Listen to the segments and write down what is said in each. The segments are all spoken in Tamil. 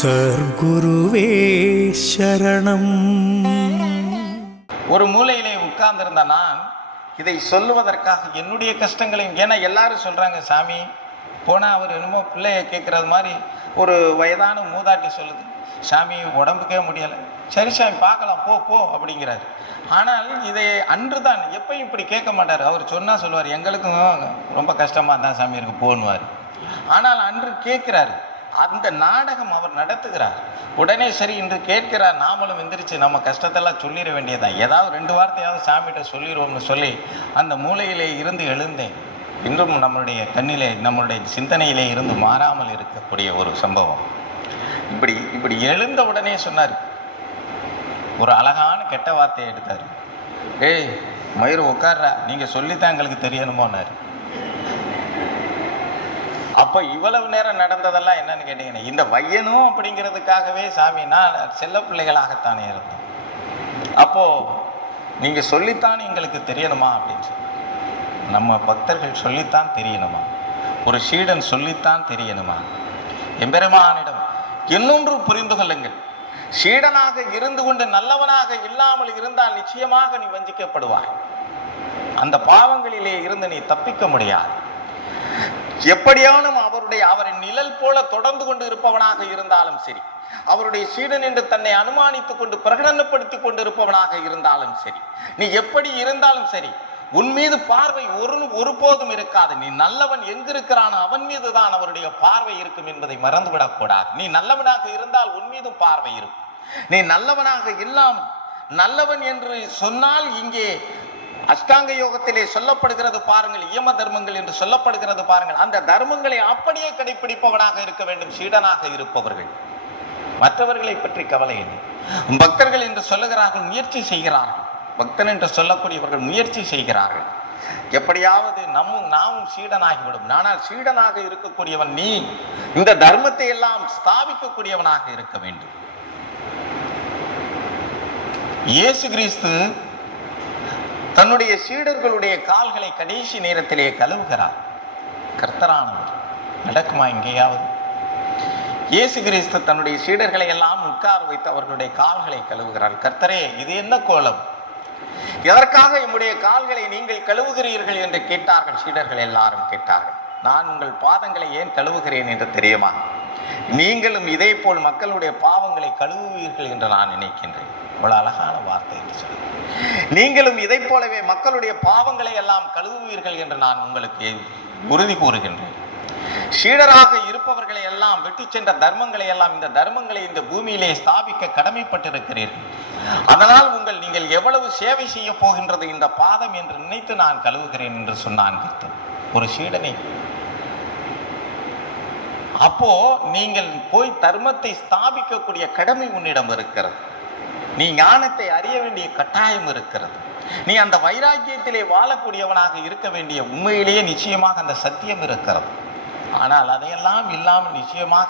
சர்க்குருவே சரணம். ஒரு மூலையிலே உட்கார்ந்திருந்த நான் இதை சொல்லுவதற்காக என்னுடைய கஷ்டங்களையும், ஏன்னா எல்லாரும் சொல்றாங்க சாமி போனால் அவர் என்னமோ பிள்ளைய கேட்குறது மாதிரி ஒரு வயதான மூதாட்டி சொல்லுது, சாமி உடம்புக்கே முடியலை, சரி சாமி பார்க்கலாம் போ போ அப்படிங்கிறாரு. ஆனால் இதை அன்று தான் எப்பயும் இப்படி கேட்க மாட்டார். அவர் சொன்னால் சொல்லுவார் எங்களுக்கும் ரொம்ப கஷ்டமாக தான் சாமி இருக்கு போன்னுவார். ஆனால் அன்று கேட்கிறாரு, அந்த நாடகம் அவர் நடத்துகிறார். உடனே சரி இன்று கேட்கிறார், நாமளும் எந்திரிச்சு நம்ம கஷ்டத்தெல்லாம் சொல்லிட வேண்டியதான், ஏதாவது 2 வார்த்தையாவது சாமிகிட்ட சொல்லிடுவோம்னு சொல்லி அந்த மூலையிலே இருந்து எழுந்தேன். இன்றும் நம்மளுடைய கண்ணிலே நம்மளுடைய சிந்தனையிலே இருந்து மாறாமல் இருக்கக்கூடிய ஒரு சம்பவம். இப்படி எழுந்த உடனே சொன்னார், ஒரு அழகான கெட்ட வார்த்தையை எடுத்தார். ஏய் மயிறு உட்கார்றா, நீங்க சொல்லித்தான் எங்களுக்கு தெரியணுமோன்னாரு. அப்ப இவ்வளவு நேரம் நடந்ததெல்லாம் என்னன்னு கேட்டீங்கன்னா, இந்த வையனும் அப்படிங்கிறதுக்காகவே சாமி நான் செல்ல பிள்ளைகளாகத்தானே இருந்தோம். அப்போ நீங்க சொல்லித்தான் எங்களுக்கு தெரியணுமா அப்படின்னு சொல்லி, நம்ம பக்தர்கள் சொல்லித்தான் தெரியணுமா, ஒரு சீடன் சொல்லித்தான் தெரியணுமா? எம்பெருமானிடம் இன்னொன்று புரிந்து கொள்ளுங்கள், சீடனாக இருந்து கொண்டு நல்லவனாக இல்லாமல் இருந்தால் நிச்சயமாக நீ வஞ்சிக்கப்படுவாய். அந்த பாவங்களிலே இருந்து நீ தப்பிக்க முடியாது. எப்படியானும் அவரின் நிழல் போல தொடர்ந்து கொண்டு இருப்பவனாக இருந்தாலும் சரி, அவருடைய சீடன் என்று தன்னை அனுமானித்துக் கொண்டு பிரகடனப்படுத்திக் கொண்டு இருப்பவனாக இருந்தாலும் சரி, நீ எப்படி இருந்தாலும் சரி, உன் மீது பார்வை ஒருபோதும் இருக்காது. நீ நல்லவன் எங்கிருக்கிறான் அவன் மீது தான் அவருடைய பார்வை இருக்கும் என்பதை மறந்துவிடக் கூடாது. நீ நல்லவனாக இருந்தால் உன் மீதும் பார்வை இருக்கும். நீ நல்லவனாக இல்லாமல், நல்லவன் என்று சொன்னால் இங்கே அஷ்டாங்க யோகத்திலே சொல்லப்படுகிறது பாருங்கள், இயம தர்மங்கள் என்று சொல்லப்படுகிறது பாருங்கள், அந்த தர்மங்களை அப்படியே கடைபிடிப்பவனாக இருக்க வேண்டும் சீடனாக இருப்பவர்கள். மற்றவர்களை பற்றி கவலை இல்லை. பக்தர்கள் என்று சொல்லுகிறார்கள், முயற்சி செய்கிறார்கள். பக்தன் என்று சொல்லக்கூடியவர்கள் முயற்சி செய்கிறார்கள். எப்படியாவது நாமும் சீடனாகிவிடும். ஆனால் சீடனாக இருக்கக்கூடியவன் நீ இந்த தர்மத்தை எல்லாம் ஸ்தாபிக்கக்கூடியவனாக இருக்க வேண்டும். இயேசு கிறிஸ்து தன்னுடைய சீடர்களுடைய கால்களை கடைசி நேரத்திலே கழுவுகிறார். கர்த்தரானவர் நடக்குமா எங்கேயாவது? இயேசு கிறிஸ்து தன்னுடைய சீடர்களை எல்லாம் உட்கார வைத்து அவர்களுடைய கால்களை கழுவுகிறார். கர்த்தரே இது என்ன கோலம், எதற்காக என்னுடைய கால்களை நீங்கள் கழுவுகிறீர்கள் என்று கேட்டார்கள். சீடர்கள் எல்லாரும் கேட்டார்கள், நான் உங்கள் பாதங்களை ஏன் கழுவுகிறேன் என்று தெரியுமா? நீங்களும் இதே போல் மக்களுடைய பாவங்களை கழுவுவீர்கள் என்று நான் நினைக்கின்றேன். இவ்வளவு அழகான வார்த்தை என்று சொல்லி, நீங்களும் இதை போலவே மக்களுடைய பாவங்களை எல்லாம் கழுவுவீர்கள் என்று நான் உங்களுக்கு உறுதி கூறுகின்றேன். சீடராக இருப்பவர்களை எல்லாம் வெட்டி சென்ற தர்மங்களை எல்லாம், இந்த தர்மங்களை இந்த பூமியிலே ஸ்தாபிக்க கடமைப்பட்டிருக்கிறீர்கள். அதனால் நீங்கள் எவ்வளவு சேவை செய்ய போகின்றது இந்த பாதம் என்று நினைத்து நான் கழுவுகிறேன் என்று சொன்னான் கிறிஸ்து ஒரு சீடனை. அப்போ நீங்கள் போய் தர்மத்தை ஸ்தாபிக்கக்கூடிய கடமை உன்னிடம் இருக்கிறது. நீ ஞானத்தை அறிய வேண்டிய கட்டாயம் இருக்கிறது. நீ அந்த வைராக்கியத்திலே வாழக்கூடியவனாக இருக்க வேண்டிய உண்மையிலேயே நிச்சயமாக அந்த சத்தியம் இருக்கிறது. ஆனால் அதையெல்லாம் இல்லாமல் நிச்சயமாக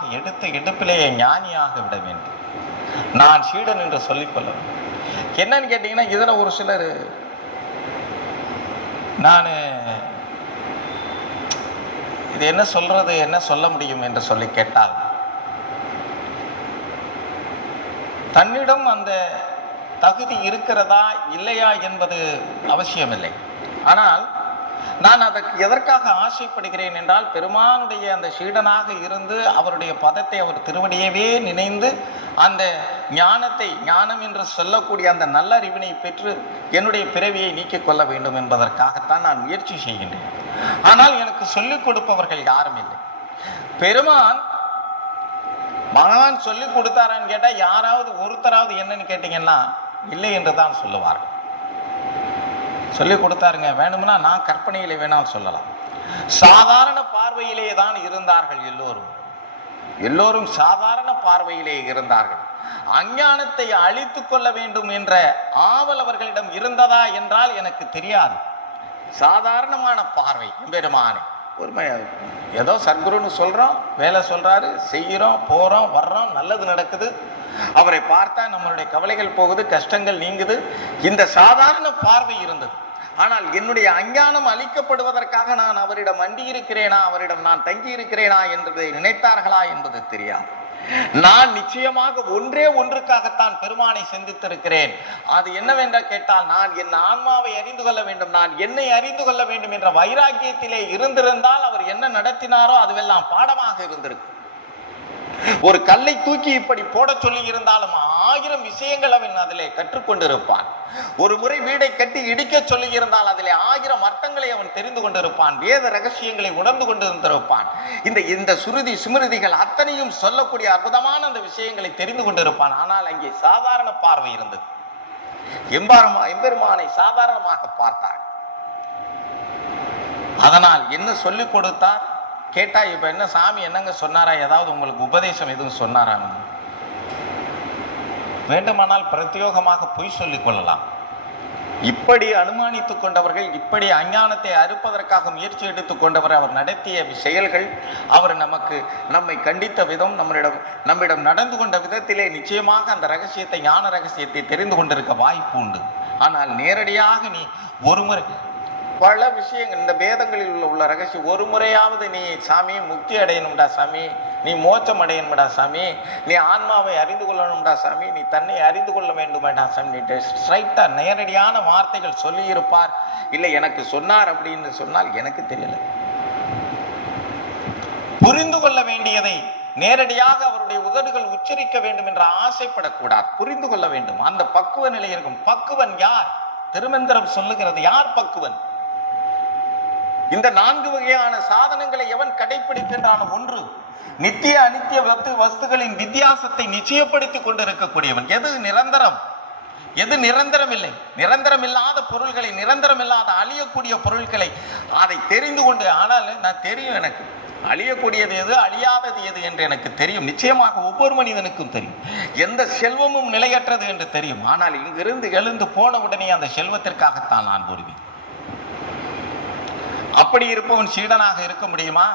எடுப்பிலேயே ஞானியாக விட வேண்டும். நான் சீடன் என்று சொல்லிக்கொள்ள என்னன்னு கேட்டீங்கன்னா, இதுல ஒரு சிலர் நான் இது என்ன சொல்றது, என்ன சொல்ல முடியும் என்று சொல்லி கேட்டால், தன்னிடம் அந்த தகுதி இருக்கிறதா இல்லையா என்பது அவசியமில்லை. ஆனால் நான் அதற்கு எதற்காக ஆசைப்படுகிறேன் என்றால், பெருமானுடைய அந்த சீடனாக இருந்து அவருடைய பதத்தை, அவர் திருவடியவே நினைந்து அந்த ஞானம் என்று சொல்லக்கூடிய அந்த நல்ல அறிவினை பெற்று என்னுடைய பிறவியை நீக்கிக் கொள்ள வேண்டும் என்பதற்காகத்தான் நான் முயற்சி செய்கின்றேன். ஆனால் எனக்கு சொல்லிக் கொடுப்பவர்கள் யாரும் இல்லை. பெருமான் மகான் சொல்லிக் கொடுத்தாரான்னு கேட்டா யாராவது ஒருத்தராவது என்னன்னு கேட்டீங்கன்னா இல்லை என்று தான் சொல்லுவார்கள். சொல்லிக் கொடுத்தாருங்க, வேணும்னா நான் கற்பனையிலே வேணாம் சொல்லலாம். சாதாரண பார்வையிலே தான் இருந்தார்கள் எல்லோரும் சாதாரண பார்வையிலே இருந்தார்கள். அஞ்ஞானத்தை அழித்து கொள்ள வேண்டும் என்ற ஆவல் அவர்களிடம் இருந்ததா என்றால் எனக்கு தெரியாது. சாதாரணமான பார்வை. பெருமானே ஏதோ சத்குருன்னு சொல்றோம், வேலை சொல்றாரு, செய்கிறோம், போறோம், வர்றோம், நல்லது நடக்குது, அவரை பார்த்தா நம்மளுடைய கவலைகள் போகுது, கஷ்டங்கள் நீங்குது, இந்த சாதாரண பார்வை இருந்தது. ஆனால் என்னுடைய அஞ்ஞானம் அழிக்கப்படுவதற்காக நான் அவரிடம் அண்டி இருக்கிறேனா, அவரிடம் நான் தங்கி இருக்கிறேனா என்பதை நினைத்தார்களா என்பது தெரியாது. நான் நிச்சயமாக ஒன்றே ஒன்றுக்காகத்தான் பெருமானை சிந்தித்திருக்கிறேன். அது என்னவென்று கேட்டால், நான் என் ஆன்மாவை அறிந்து கொள்ள வேண்டும், நான் என்னை அறிந்து கொள்ள வேண்டும் என்ற வைராக்கியத்திலே இருந்திருந்தால் அவர் என்ன நடத்தினாரோ அதுவெல்லாம் பாடமாக இருந்திருக்கும். ஒரு கல்லை தூக்கி இப்படி போட சொல்லி இருந்தாலும் 1000 விஷயங்கள் அவன் அதிலே கற்றுக்கொண்டிருப்பான். ஒரு முறை வீடை கட்டி இடிக்க சொல்லி இருந்தால் அதிலே 1000 அர்த்தங்களை அவன் தெரிந்து கொண்டிருப்பான். வேத ரகசியங்களை உணர்ந்து கொண்டிருந்திருப்பான். இந்த சுருதி சுமிருதிகள் அத்தனையும் சொல்லக்கூடிய அற்புதமான அந்த விஷயங்களை தெரிந்து கொண்டிருப்பான். ஆனால் அங்கே சாதாரண பார்வை இருந்தது. எம்பெருமானை சாதாரணமாக பார்த்தார். அதனால் என்ன சொல்லிக் கொடுத்தார் கேட்டா, இப்ப என்ன சாமி என்னங்க சொன்னாரா, ஏதாவது உங்களுக்கு உபதேசம் எதுவும் சொன்னாரா? வேண்டுமானால் பிரத்யோகமாக பொய் சொல்லிக் கொள்ளலாம். இப்படி அனுமானித்துக் கொண்டவர்கள், இப்படி அஞ்ஞானத்தை அறுப்பதற்காக முயற்சி எடுத்துக் கொண்டவர், அவர் நடத்திய செயல்கள், அவர் நம்மை கண்டித்த விதம், நம்மிடம் நடந்து கொண்ட விதத்திலே நிச்சயமாக அந்த ரகசியத்தை, ஞான ரகசியத்தை தெரிந்து கொண்டிருக்க வாய்ப்பு உண்டு. ஆனால் நேரடியாக நீ ஒரு முறை பல விஷயங்கள், இந்த வேதங்களில் உள்ள ரகசியம், ஒரு முறையாவது நீ சாமி முக்தி அடையணும்டா சாமி, நீ மோட்சம் அடையணும்டா சாமி, நீ ஆன்மாவை அறிந்து கொள்ளணும்டா சாமி, நீ தன்னை அறிந்து கொள்ள வேண்டும்டா சாமி, ஸ்ட்ரைட்டா நேரடியான வார்த்தைகள் சொல்லி இருப்பார். இல்லை எனக்கு சொன்னார் அப்படின்னு சொன்னால் எனக்கு தெரியல. புரிந்து கொள்ள வேண்டியதை நேரடியாக அவருடைய உதடுகள் உச்சரிக்க வேண்டும் என்ற ஆசைப்படக்கூடாது. புரிந்து கொள்ள வேண்டும். அந்த பக்குவ நிலை இருக்கும். பக்குவன் யார்? திருமந்திரம் சொல்லுகிறது. யார் பக்குவன்? இந்த 4 வகையான சாதனங்களை எவன் கடைபிடிக்கின்றான்? ஒன்று, நித்திய அனித்திய வஸ்துகளின் வித்தியாசத்தை நிச்சயப்படுத்திக் கொண்டிருக்கக்கூடியவன். எது நிரந்தரம், எது நிரந்தரம் இல்லை, நிரந்தரம் இல்லாத பொருள்களை, நிரந்தரம் இல்லாத அழியக்கூடிய பொருட்களை அதை தெரிந்து கொண்டு, ஆனால் நான் தெரியும், எனக்கு அழியக்கூடியது எது, அழியாதது எது என்று எனக்கு தெரியும். நிச்சயமாக ஒவ்வொரு மனிதனுக்கும் தெரியும். எந்த செல்வமும் நிலையற்றது என்று தெரியும். ஆனால் இங்கிருந்து எழுந்து போன உடனே அந்த செல்வத்திற்காகத்தான் நான் வருவேன். அப்படி இருப்பவன் சீடனாக இருக்க முடியுமா?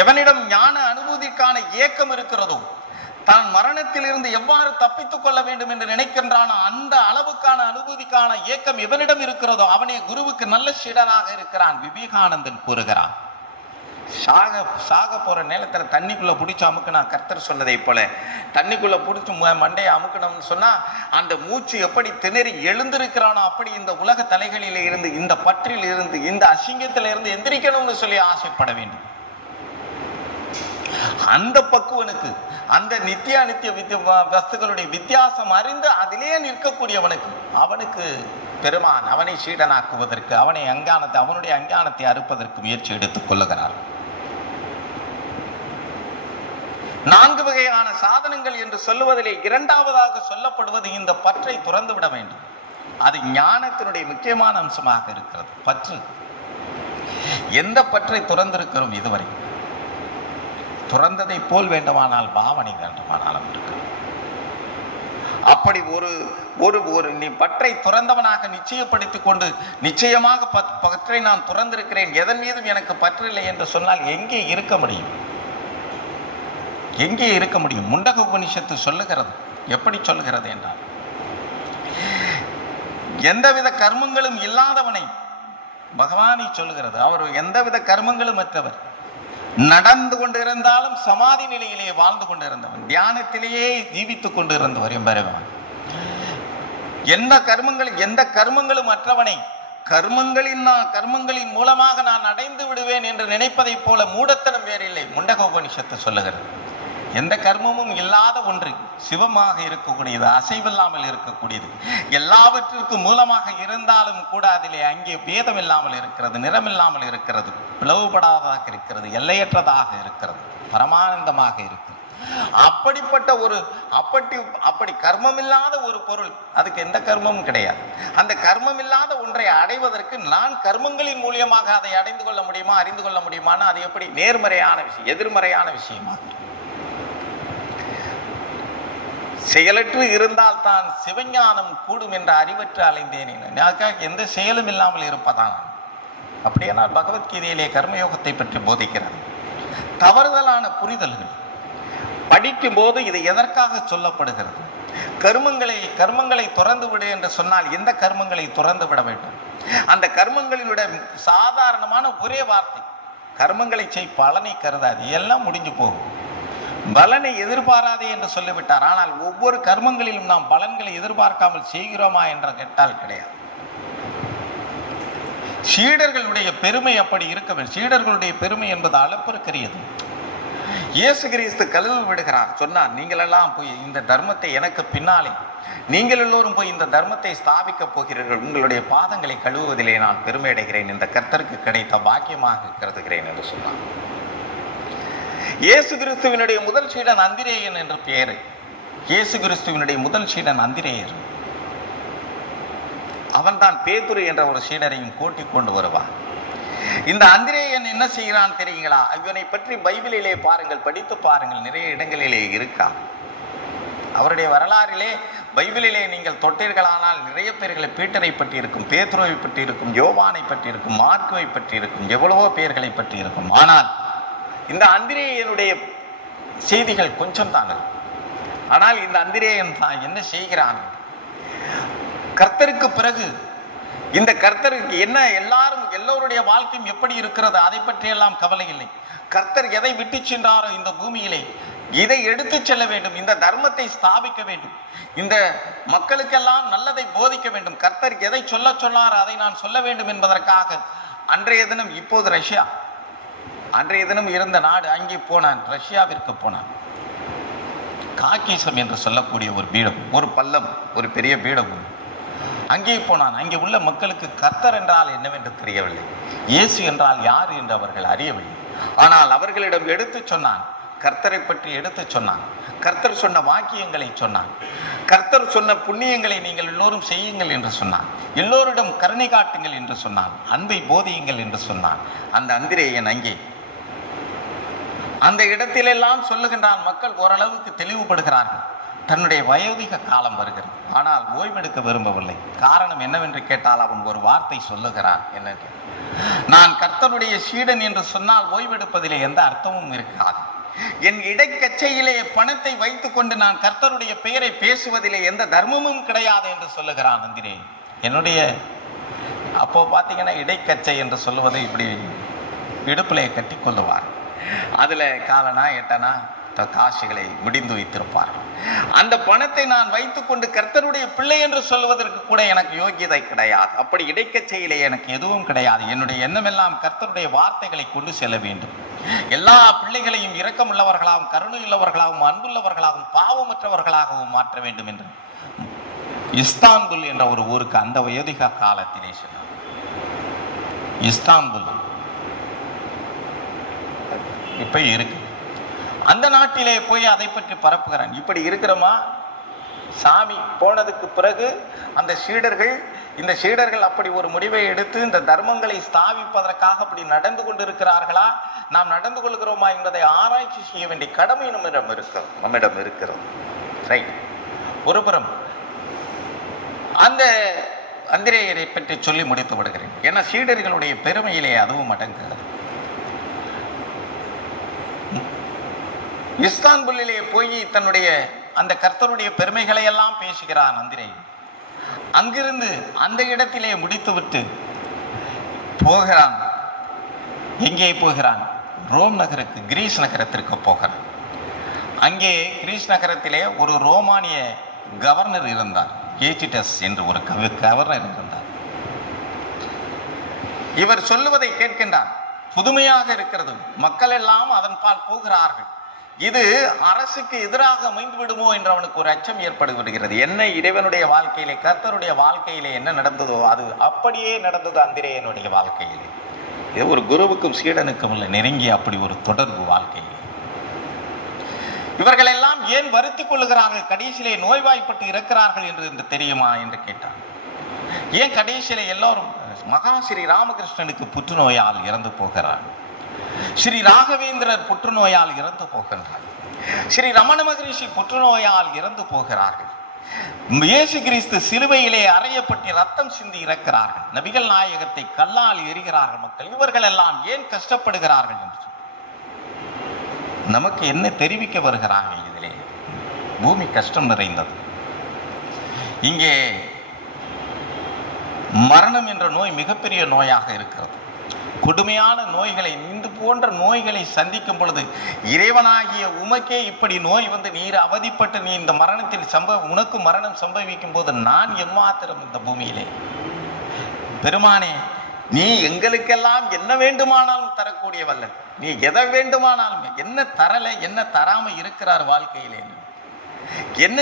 எவனிடம் ஞான அனுபூதிக்கான ஏக்கம் இருக்கிறதோ, தான் மரணத்தில் இருந்து எவ்வாறு தப்பித்துக் கொள்ள வேண்டும் என்று நினைக்கின்றானோ, அந்த அளவுக்கான அனுபூதிக்கான ஏக்கம் எவனிடம் இருக்கிறதோ அவனே குருவுக்கு நல்ல சீடனாக இருக்கிறான். விவேகானந்தன் கூறுகிறான். சாக போற நேரத்துல தண்ணிக்குள்ள பிடிச்சு அமுக்குனா, கர்த்தர் சொன்னதை போல தண்ணிக்குள்ள பிடிச்சு மண்டையை அமுக்கணும்னு சொன்னா, அந்த மூச்சு எப்படி திணறி எழுந்திருக்கிறானோ அப்படி இந்த உலக தலைகளில இருந்து, இந்த பற்றில் இருந்து, இந்த அசிங்கத்தில இருந்து எந்திரிக்கணும்னு சொல்லி ஆசைப்பட வேண்டும். அந்த பக்குவனுக்கு, அந்த நித்திய அனித்திய வஸ்துகளுடைய வித்தியாசம் அறிந்து அதிலே நிற்கக்கூடியவனுக்கு, அவனுக்கு பெருமான் அவனை சீடனாக்குவதற்கு, அவனுடைய அஞ்ஞானத்தை அறுப்பதற்கு முயற்சி எடுத்துக் கொள்ளுகிறார். 4 வகையான சாதனங்கள் என்று சொல்லுவதிலே இரண்டாவதாக சொல்லப்படுவது இந்த பற்றை துறந்து விட வேண்டும். அது ஞானத்தினுடைய முக்கியமான அம்சமாக இருக்கிறது. பற்று. எந்த பற்றை துறந்திருக்கிறோம் இதுவரை? துறந்ததை போல் வேண்டுமானால் பாவனை வேண்டுமானாலும் இருக்கிறோம். அப்படி ஒரு நீ பற்றை துறந்தவனாக நிச்சயப்படுத்திக் கொண்டு, நிச்சயமாக பற்றை நான் துறந்திருக்கிறேன், எதன் மீதும் எனக்கு பற்றில்லை என்று சொன்னால் எங்கே இருக்க முடியும்? எங்கே இருக்க முடியும்? முண்டக உபனிஷத்து சொல்லுகிறது. எப்படி சொல்லுகிறது என்றால், எந்தவித கர்மங்களும் இல்லாதவனை பகவானை சொல்லுகிறது. அவர் எந்தவித கர்மங்களும் அற்றவர், நடந்து கொண்டிருந்தாலும் சமாதி நிலையிலே வாழ்ந்து கொண்டிருந்தவன், தியானத்திலேயே ஜீவித்துக் கொண்டிருந்தவர் என்பவன். எந்த கர்மங்களும் அற்றவனை கர்மங்களின் மூலமாக நான் அடைந்து விடுவேன் என்று நினைப்பதை போல மூடத்தனம் வேறில்லை. முண்டக உபனிஷத்து சொல்லுகிறது. எந்த கர்மமும் இல்லாத ஒன்று, சிவமாக இருக்கக்கூடியது, அசைவில்லாமல் இருக்கக்கூடியது, எல்லாவற்றிற்கும் மூலமாக இருந்தாலும் கூட அதிலே அங்கே பேதம் இல்லாமல் இருக்கிறது, நிறமில்லாமல் இருக்கிறது, பிளவுபடாததாக இருக்கிறது, எல்லையற்றதாக இருக்கிறது, பரமானந்தமாக இருக்கிறது. அப்படிப்பட்ட அப்படி கர்மம் இல்லாத ஒரு பொருள், அதுக்கு எந்த கர்மமும் கிடையாது. அந்த கர்மம் இல்லாத ஒன்றை அடைவதற்கு நான் கர்மங்களின் மூலியமாக அதை அடைந்து கொள்ள முடியுமா, அறிந்து கொள்ள முடியுமானா, அது எப்படி நேர்மறையான விஷயம், எதிர்மறையான விஷயமாக. செயலற்று இருந்தால் தான் சிவஞானம் கூடும் என்ற அறிவற்று அலைந்தேன். எந்த செயலும் இல்லாமல் இருப்பதான். அப்படியானால் பகவத்கீதையிலே கர்மயோகத்தை பற்றி போதிக்கிறது. தவறுதலான புரிதல்கள் படிக்கும் போது இது எதற்காக சொல்லப்படுகிறது? கர்மங்களை துறந்து விடு என்று சொன்னால் எந்த கர்மங்களை துறந்து விட வேண்டும்? அந்த கர்மங்களினுடைய சாதாரணமான ஒரே வார்த்தை கர்மங்களை செய், பலனை கருதாது, எல்லாம் முடிஞ்சு போகும். பலனை எதிர்பாராதே என்று சொல்லிவிட்டார். ஆனால் ஒவ்வொரு கர்மங்களிலும் நாம் பலன்களை எதிர்பார்க்காமல் செய்கிறோமா என்று கேட்டால் கிடையாது. சீடர்களுடைய பெருமை அப்படி இருக்க வேண்டும். சீடர்களுடைய பெருமை என்பது அளப்பெருக்கரியது. இயேசு கிறிஸ்து கழுவி விடுகிறார், சொன்னார், நீங்கள் எல்லாம் போய் இந்த தர்மத்தை எனக்கு பின்னாலே நீங்கள் எல்லோரும் போய் இந்த தர்மத்தை ஸ்தாபிக்க போகிறீர்கள், உங்களுடைய பாதங்களை கழுவுவதிலே நான் பெருமை அடைகிறேன், இந்த கர்த்தருக்கு கிடைத்த பாக்கியமாக கருதுகிறேன் என்று சொன்னார். இயேசு கிறிஸ்துவினுடைய முதல் சீடன் அந்திரேயன் என்ற பெயர். இயேசு கிறிஸ்துவினுடைய முதல் சீடன் அந்திரேயர். அவன்தான் பேதுரு என்ற ஒரு சீடரையும் கூட்டிக் கொண்டு வருவான். இந்த அந்திரேயன் என்ன செய்கிறான் தெரியுங்களா? இவனை பற்றி பைபிளிலே பாருங்கள், படித்து பாருங்கள், நிறைய இடங்களிலே இருக்கா. அவருடைய வரலாறிலே பைபிளிலே நீங்கள் தொட்டீர்களானால் நிறைய பேர்களை பீட்டரை பற்றி இருக்கும், பேதுருவை பற்றி இருக்கும், யோவானை பற்றி இருக்கும், மார்க்குவை பற்றி இருக்கும், எவ்வளவோ பேர்களை பற்றி இருக்கும். ஆனால் இந்த அந்திரேயனுடைய செய்திகள் கொஞ்சம் தான். ஆனால் இந்த அந்திரேயன் தான் என்ன செய்கிறான்? கர்த்தருக்கு பிறகு இந்த கர்த்தருக்கு என்ன, எல்லோருடைய வாழ்க்கையும் எப்படி இருக்கிறது அதை பற்றி எல்லாம் கவலை இல்லை. கர்த்தர் எதை விட்டு சென்றாரோ இந்த பூமியிலே இதை எடுத்து செல்ல வேண்டும், இந்த தர்மத்தை ஸ்தாபிக்க வேண்டும், இந்த மக்களுக்கெல்லாம் நல்லதை போதிக்க வேண்டும். கர்த்தர் எதை சொல்ல சொன்னாரோ அதை நான் சொல்ல வேண்டும் என்பதற்காக அன்றைய தினம், இப்போது ரஷ்யா, அன்றைய தினம் இருந்த நாடு, அங்கே போனான், ரஷ்யாவிற்கு போனான். காக்கீசம் என்று சொல்லக்கூடிய ஒரு பீடம், ஒரு பள்ளம், ஒரு பெரிய பீடம், அங்கே போனான். அங்கே உள்ள மக்களுக்கு கர்த்தர் என்றால் என்னவென்று தெரியவில்லை, இயேசு என்றால் யார் என்று அவர்கள் அறியவில்லை. ஆனால் அவர்களிடம் எடுத்து சொன்னான், கர்த்தரை பற்றி எடுத்து சொன்னான், கர்த்தர் சொன்ன வாக்கியங்களை சொன்னான், கர்த்தர் சொன்ன புண்ணியங்களை நீங்கள் எல்லோரும் செய்யுங்கள் என்று சொன்னான், எல்லோரிடம் கருணை காட்டுங்கள் என்று சொன்னான், அன்பை போதியுங்கள் என்று சொன்னான். அந்த அந்திரேயன் அங்கே அந்த இடத்திலெல்லாம் சொல்லுகின்றான். மக்கள் ஓரளவுக்கு தெளிவுபடுகிறார்கள். தன்னுடைய வயோதிக காலம் வருகிறது, ஆனால் ஓய்வெடுக்க விரும்பவில்லை. காரணம் என்னவென்று கேட்டால் அவன் ஒரு வார்த்தை சொல்லுகிறான். என்ன? நான் கர்த்தருடைய சீடன் என்று சொன்னால் ஓய்வெடுப்பதிலே எந்த அர்த்தமும் இருக்காது. என் இடைக்கச்சையிலே பணத்தை வைத்துக் கொண்டு நான் கர்த்தருடைய பெயரை பேசுவதிலே எந்த தர்மமும் கிடையாது என்று சொல்லுகிறான் அந்திரேயன். என்னுடைய அப்போ பார்த்தீங்கன்னா இடைக்கச்சை என்று சொல்லுவதை இப்படி இடுப்பிலே கட்டி கொள்ளுவார். அதுல காலனா எட்டனா காசுகளை முடிந்து வைத்திருப்பார்கள். அந்த பணத்தை நான் வைத்துக் கொண்டு கர்த்தருடைய பிள்ளை என்று சொல்வதற்கு கூட எனக்கு யோகியதை கிடையாது. அப்படி இடைக்கச்சையிலே எனக்கு எதுவும் கிடையாது. என்னுடைய எண்ணமெல்லாம் கர்த்தருடைய வார்த்தைகளை கொண்டு செல்ல வேண்டும். எல்லா பிள்ளைகளையும் இரக்கமுள்ளவர்களாகவும், கருணை உள்ளவர்களாகவும், அன்புள்ளவர்களாகவும், பாவமற்றவர்களாகவும் மாற்ற வேண்டும் என்று இஸ்தான்புல் என்ற ஒரு ஊருக்கு அந்த வயோதிக காலத்திலே சொன்னார். இஸ்தான்புல் இப்ப இருக்கு. அந்த நாட்டிலே போய் அதை பற்றி பரப்புகிறான். இப்படி இருக்கிறோமா? சாமி போனதுக்கு பிறகு அந்த சீடர்கள், இந்த சீடர்கள் அப்படி ஒரு முடிவை எடுத்து இந்த தர்மங்களை ஸ்தாபிப்பதற்காக அப்படி நடந்து கொண்டிருக்கிறார்களா, நாம் நடந்து கொள்கிறோமா என்பதை ஆராய்ச்சி செய்ய வேண்டிய கடமை நம்மிடம் இருக்கிறது. ரைட். ஒருபுறம் அந்த அந்திரேயரை பற்றி சொல்லி முடித்து விடுகிறேன். ஏன்னா சீடர்களுடைய பெருமையிலே அதுவும் அடங்குகிறது. இஸ்தான்புல்லிலே போய் தன்னுடைய அந்த கர்த்தருடைய பெருமைகளை எல்லாம் பேசுகிறான் அந்திரேயன். அங்கிருந்து அந்த இடத்திலே முடித்துவிட்டு போகிறான். எங்கே போகிறான்? ரோம் நகருக்கு, கிரீஸ் நகரத்திற்கு போகிறான். அங்கே கிரீஸ் நகரத்திலே ஒரு ரோமானிய கவர்னர் இருந்தார், ஏச்சிட்டஸ் என்று ஒரு கவர்னர் இருந்தார். இவர் சொல்லுவதை கேட்கின்றார். புதுமையாக இருக்கிறது, மக்கள் எல்லாம் அதன் பால் போகிறார்கள். இது அரசுக்கு எதிராக அமைந்து விடுமோ என்று அவனுக்கு ஒரு அச்சம் ஏற்பட்டு விடுகிறது. என்ன இறைவனுடைய வாழ்க்கையிலே, கர்த்தருடைய வாழ்க்கையிலே என்ன நடந்ததோ அது அப்படியே நடந்தது அந்திரேயனுடைய வாழ்க்கையிலே. இது ஒரு குருவுக்கும் சீடனுக்கும் உள்ள நெருங்கிய அப்படி ஒரு தொடர்பு வாழ்க்கையில். இவர்கள் எல்லாம் ஏன் வருத்திக் கொள்ளுகிறார்கள்? கடைசியிலே நோய்வாய்ப்பட்டு இருக்கிறார்கள் என்று தெரியுமா என்று கேட்டார். ஏன் கடைசியிலே எல்லோரும்? மகா ஸ்ரீ ராமகிருஷ்ணனுக்கு புற்றுநோயால் இறந்து போகிறார், ஸ்ரீ ராகவேந்திரர் புற்றுநோயால் இறந்து போகின்றார், ஸ்ரீ ரமண மகரிஷி புற்றுநோயால் இறந்து போகிறார்கள், இயேசு கிறிஸ்து சிலுவையிலே அறையப்பட்டு ரத்தம் சிந்தி இறக்கிறார்கள், நபிகள் நாயகத்தை கல்லால் எரிகிறார்கள் மக்கள். இவர்கள் எல்லாம் ஏன் கஷ்டப்படுகிறார்கள் என்று நமக்கு என்ன தெரிவிக்க வருகிறார்கள்? இதிலே பூமி கஷ்டம் நிறைந்தது. இங்கே மரணம் என்ற நோய் மிகப்பெரிய நோயாக இருக்கிறது. கொடுமையான நோய்களை போன்ற நோய்களை சந்திக்கும் பொழுது இறைவனாகிய உமக்கே இப்படி நோய் வந்து நீர் அவதிப்பட்டு நீ இந்த மரணத்தில் உனக்கு மரணம் சம்பவிக்கும் போது நான் எம்மாத்திரம் இந்த பூமியிலே? பெருமானே, நீ எங்களுக்கெல்லாம் என்ன வேண்டுமானாலும் தரக்கூடிய வல்லல். நீ எதை வேண்டுமானாலும், என்ன தரல என்ன தராம இருக்கிறார் வாழ்க்கையிலே? என்ன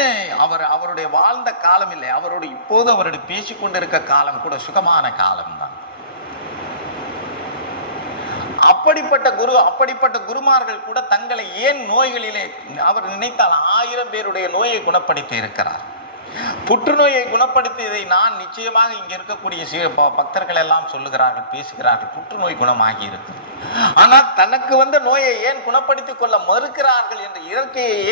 அவருடைய வாழ்ந்த காலம் இல்லை, அவரோடு இப்போது அவருடைய பேசிக்கொண்டிருக்க காலம் கூட சுகமான காலம்தான். அப்படிப்பட்ட குருமார்கள் கூட தங்களை ஏன் நோய்களிலே அவர் நினைத்தால் 1000 பேருடைய நோயை குணப்படுத்தி இருக்கிறார். புற்றுநோயை குணப்படுத்தியதை நான் நிச்சயமாக இங்க இருக்கக்கூடிய பக்தர்கள் எல்லாம் சொல்லுகிறார்கள், பேசுகிறார்கள், புற்றுநோய் குணமாகி இருக்கு. ஆனால் தனக்கு வந்த நோயை ஏன் குணப்படுத்திக் கொள்ள மறுக்கிறார்கள் என்று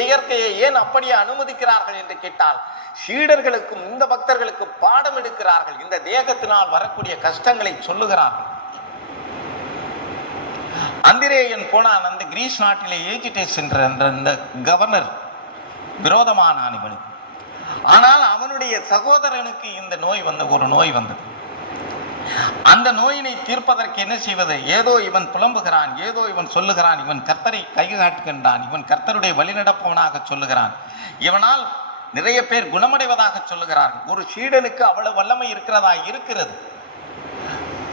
இயற்கையை ஏன் அப்படியே அனுமதிக்கிறார்கள் என்று கேட்டால், சீடர்களுக்கும் இந்த பக்தர்களுக்கு பாடம் எடுக்கிறார்கள். இந்த தேகத்தினால் வரக்கூடிய கஷ்டங்களை சொல்லுகிறார்கள். அந்திரேயன் போனான். அந்த கிரீஸ் நாட்டிலே ஏஜிடேஸ் என்ற கவர்னர் விரோதமானான் இவனுக்கு. ஆனால் அவனுடைய சகோதரனுக்கு இந்த ஒரு நோய் வந்தது. அந்த நோயினை தீர்ப்பதற்கு என்ன செய்வது? ஏதோ இவன் புலம்புகிறான், ஏதோ இவன் சொல்லுகிறான், இவன் கர்த்தரை கை காட்டுகின்றான், இவன் கர்த்தருடைய வழிநடப்பவனாக சொல்லுகிறான், இவனால் நிறைய பேர் குணமடைவதாக சொல்லுகிறார்கள். ஒரு சீடனுக்கு அவ்வளவு வல்லமை இருக்கிறதா? இருக்கிறது.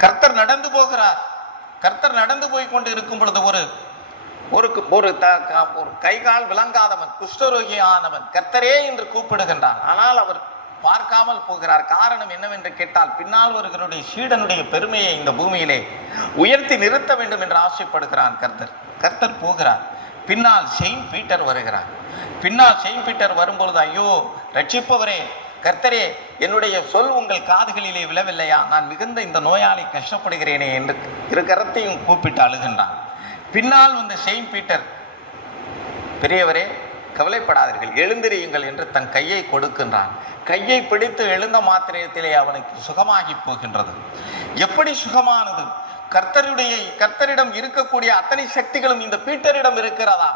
கர்த்தர் நடந்து போகிறார். கர்த்தர் நடந்து போய் கொண்டு இருக்கும் பொழுது ஒரு கை கால் விளங்காதவன், குஷ்டரோகி ஆனவன் கர்த்தரே என்று கூப்பிடுகின்றான். ஆனால் அவர் பார்க்காமல் போகிறார். காரணம் என்னவென்று கேட்டால், பின்னால் வருகிறவருடைய சீடனுடைய பெருமையை இந்த பூமியிலே உயர்த்தி நிறுத்த வேண்டும் என்று ஆசைப்படுகிறான் கர்த்தர் போகிறார். பின்னால் செயின்ட் பீட்டர் வருகிறார். பின்னால் செயின்ட் பீட்டர் வரும்பொழுது, ஐயோ ரட்சிப்பவரே, கர்த்தரே, என்னுடைய சொல் உங்கள் காதுகளிலே விழவில்லையா? நான் மிகுந்த இந்த நோயாளி கஷ்டப்படுகிறேனே என்று இரு கரத்தையும் கூப்பிட்டு அழுகின்றான். பின்னால் வந்த செயின்ட் பீட்டர், பெரியவரே கவலைப்படாதீர்கள், எழுந்திரியுங்கள் என்று தன் கையை கொடுக்கின்றான். கையை பிடித்து எழுந்த மாத்திரத்திலே அவனுக்கு சுகமாகி போகின்றது. எப்படி சுகமானது? கர்த்தரிடம் இருக்கக்கூடிய அத்தனை சக்திகளும் இந்த பீட்டரிடம் இருக்கிறதா?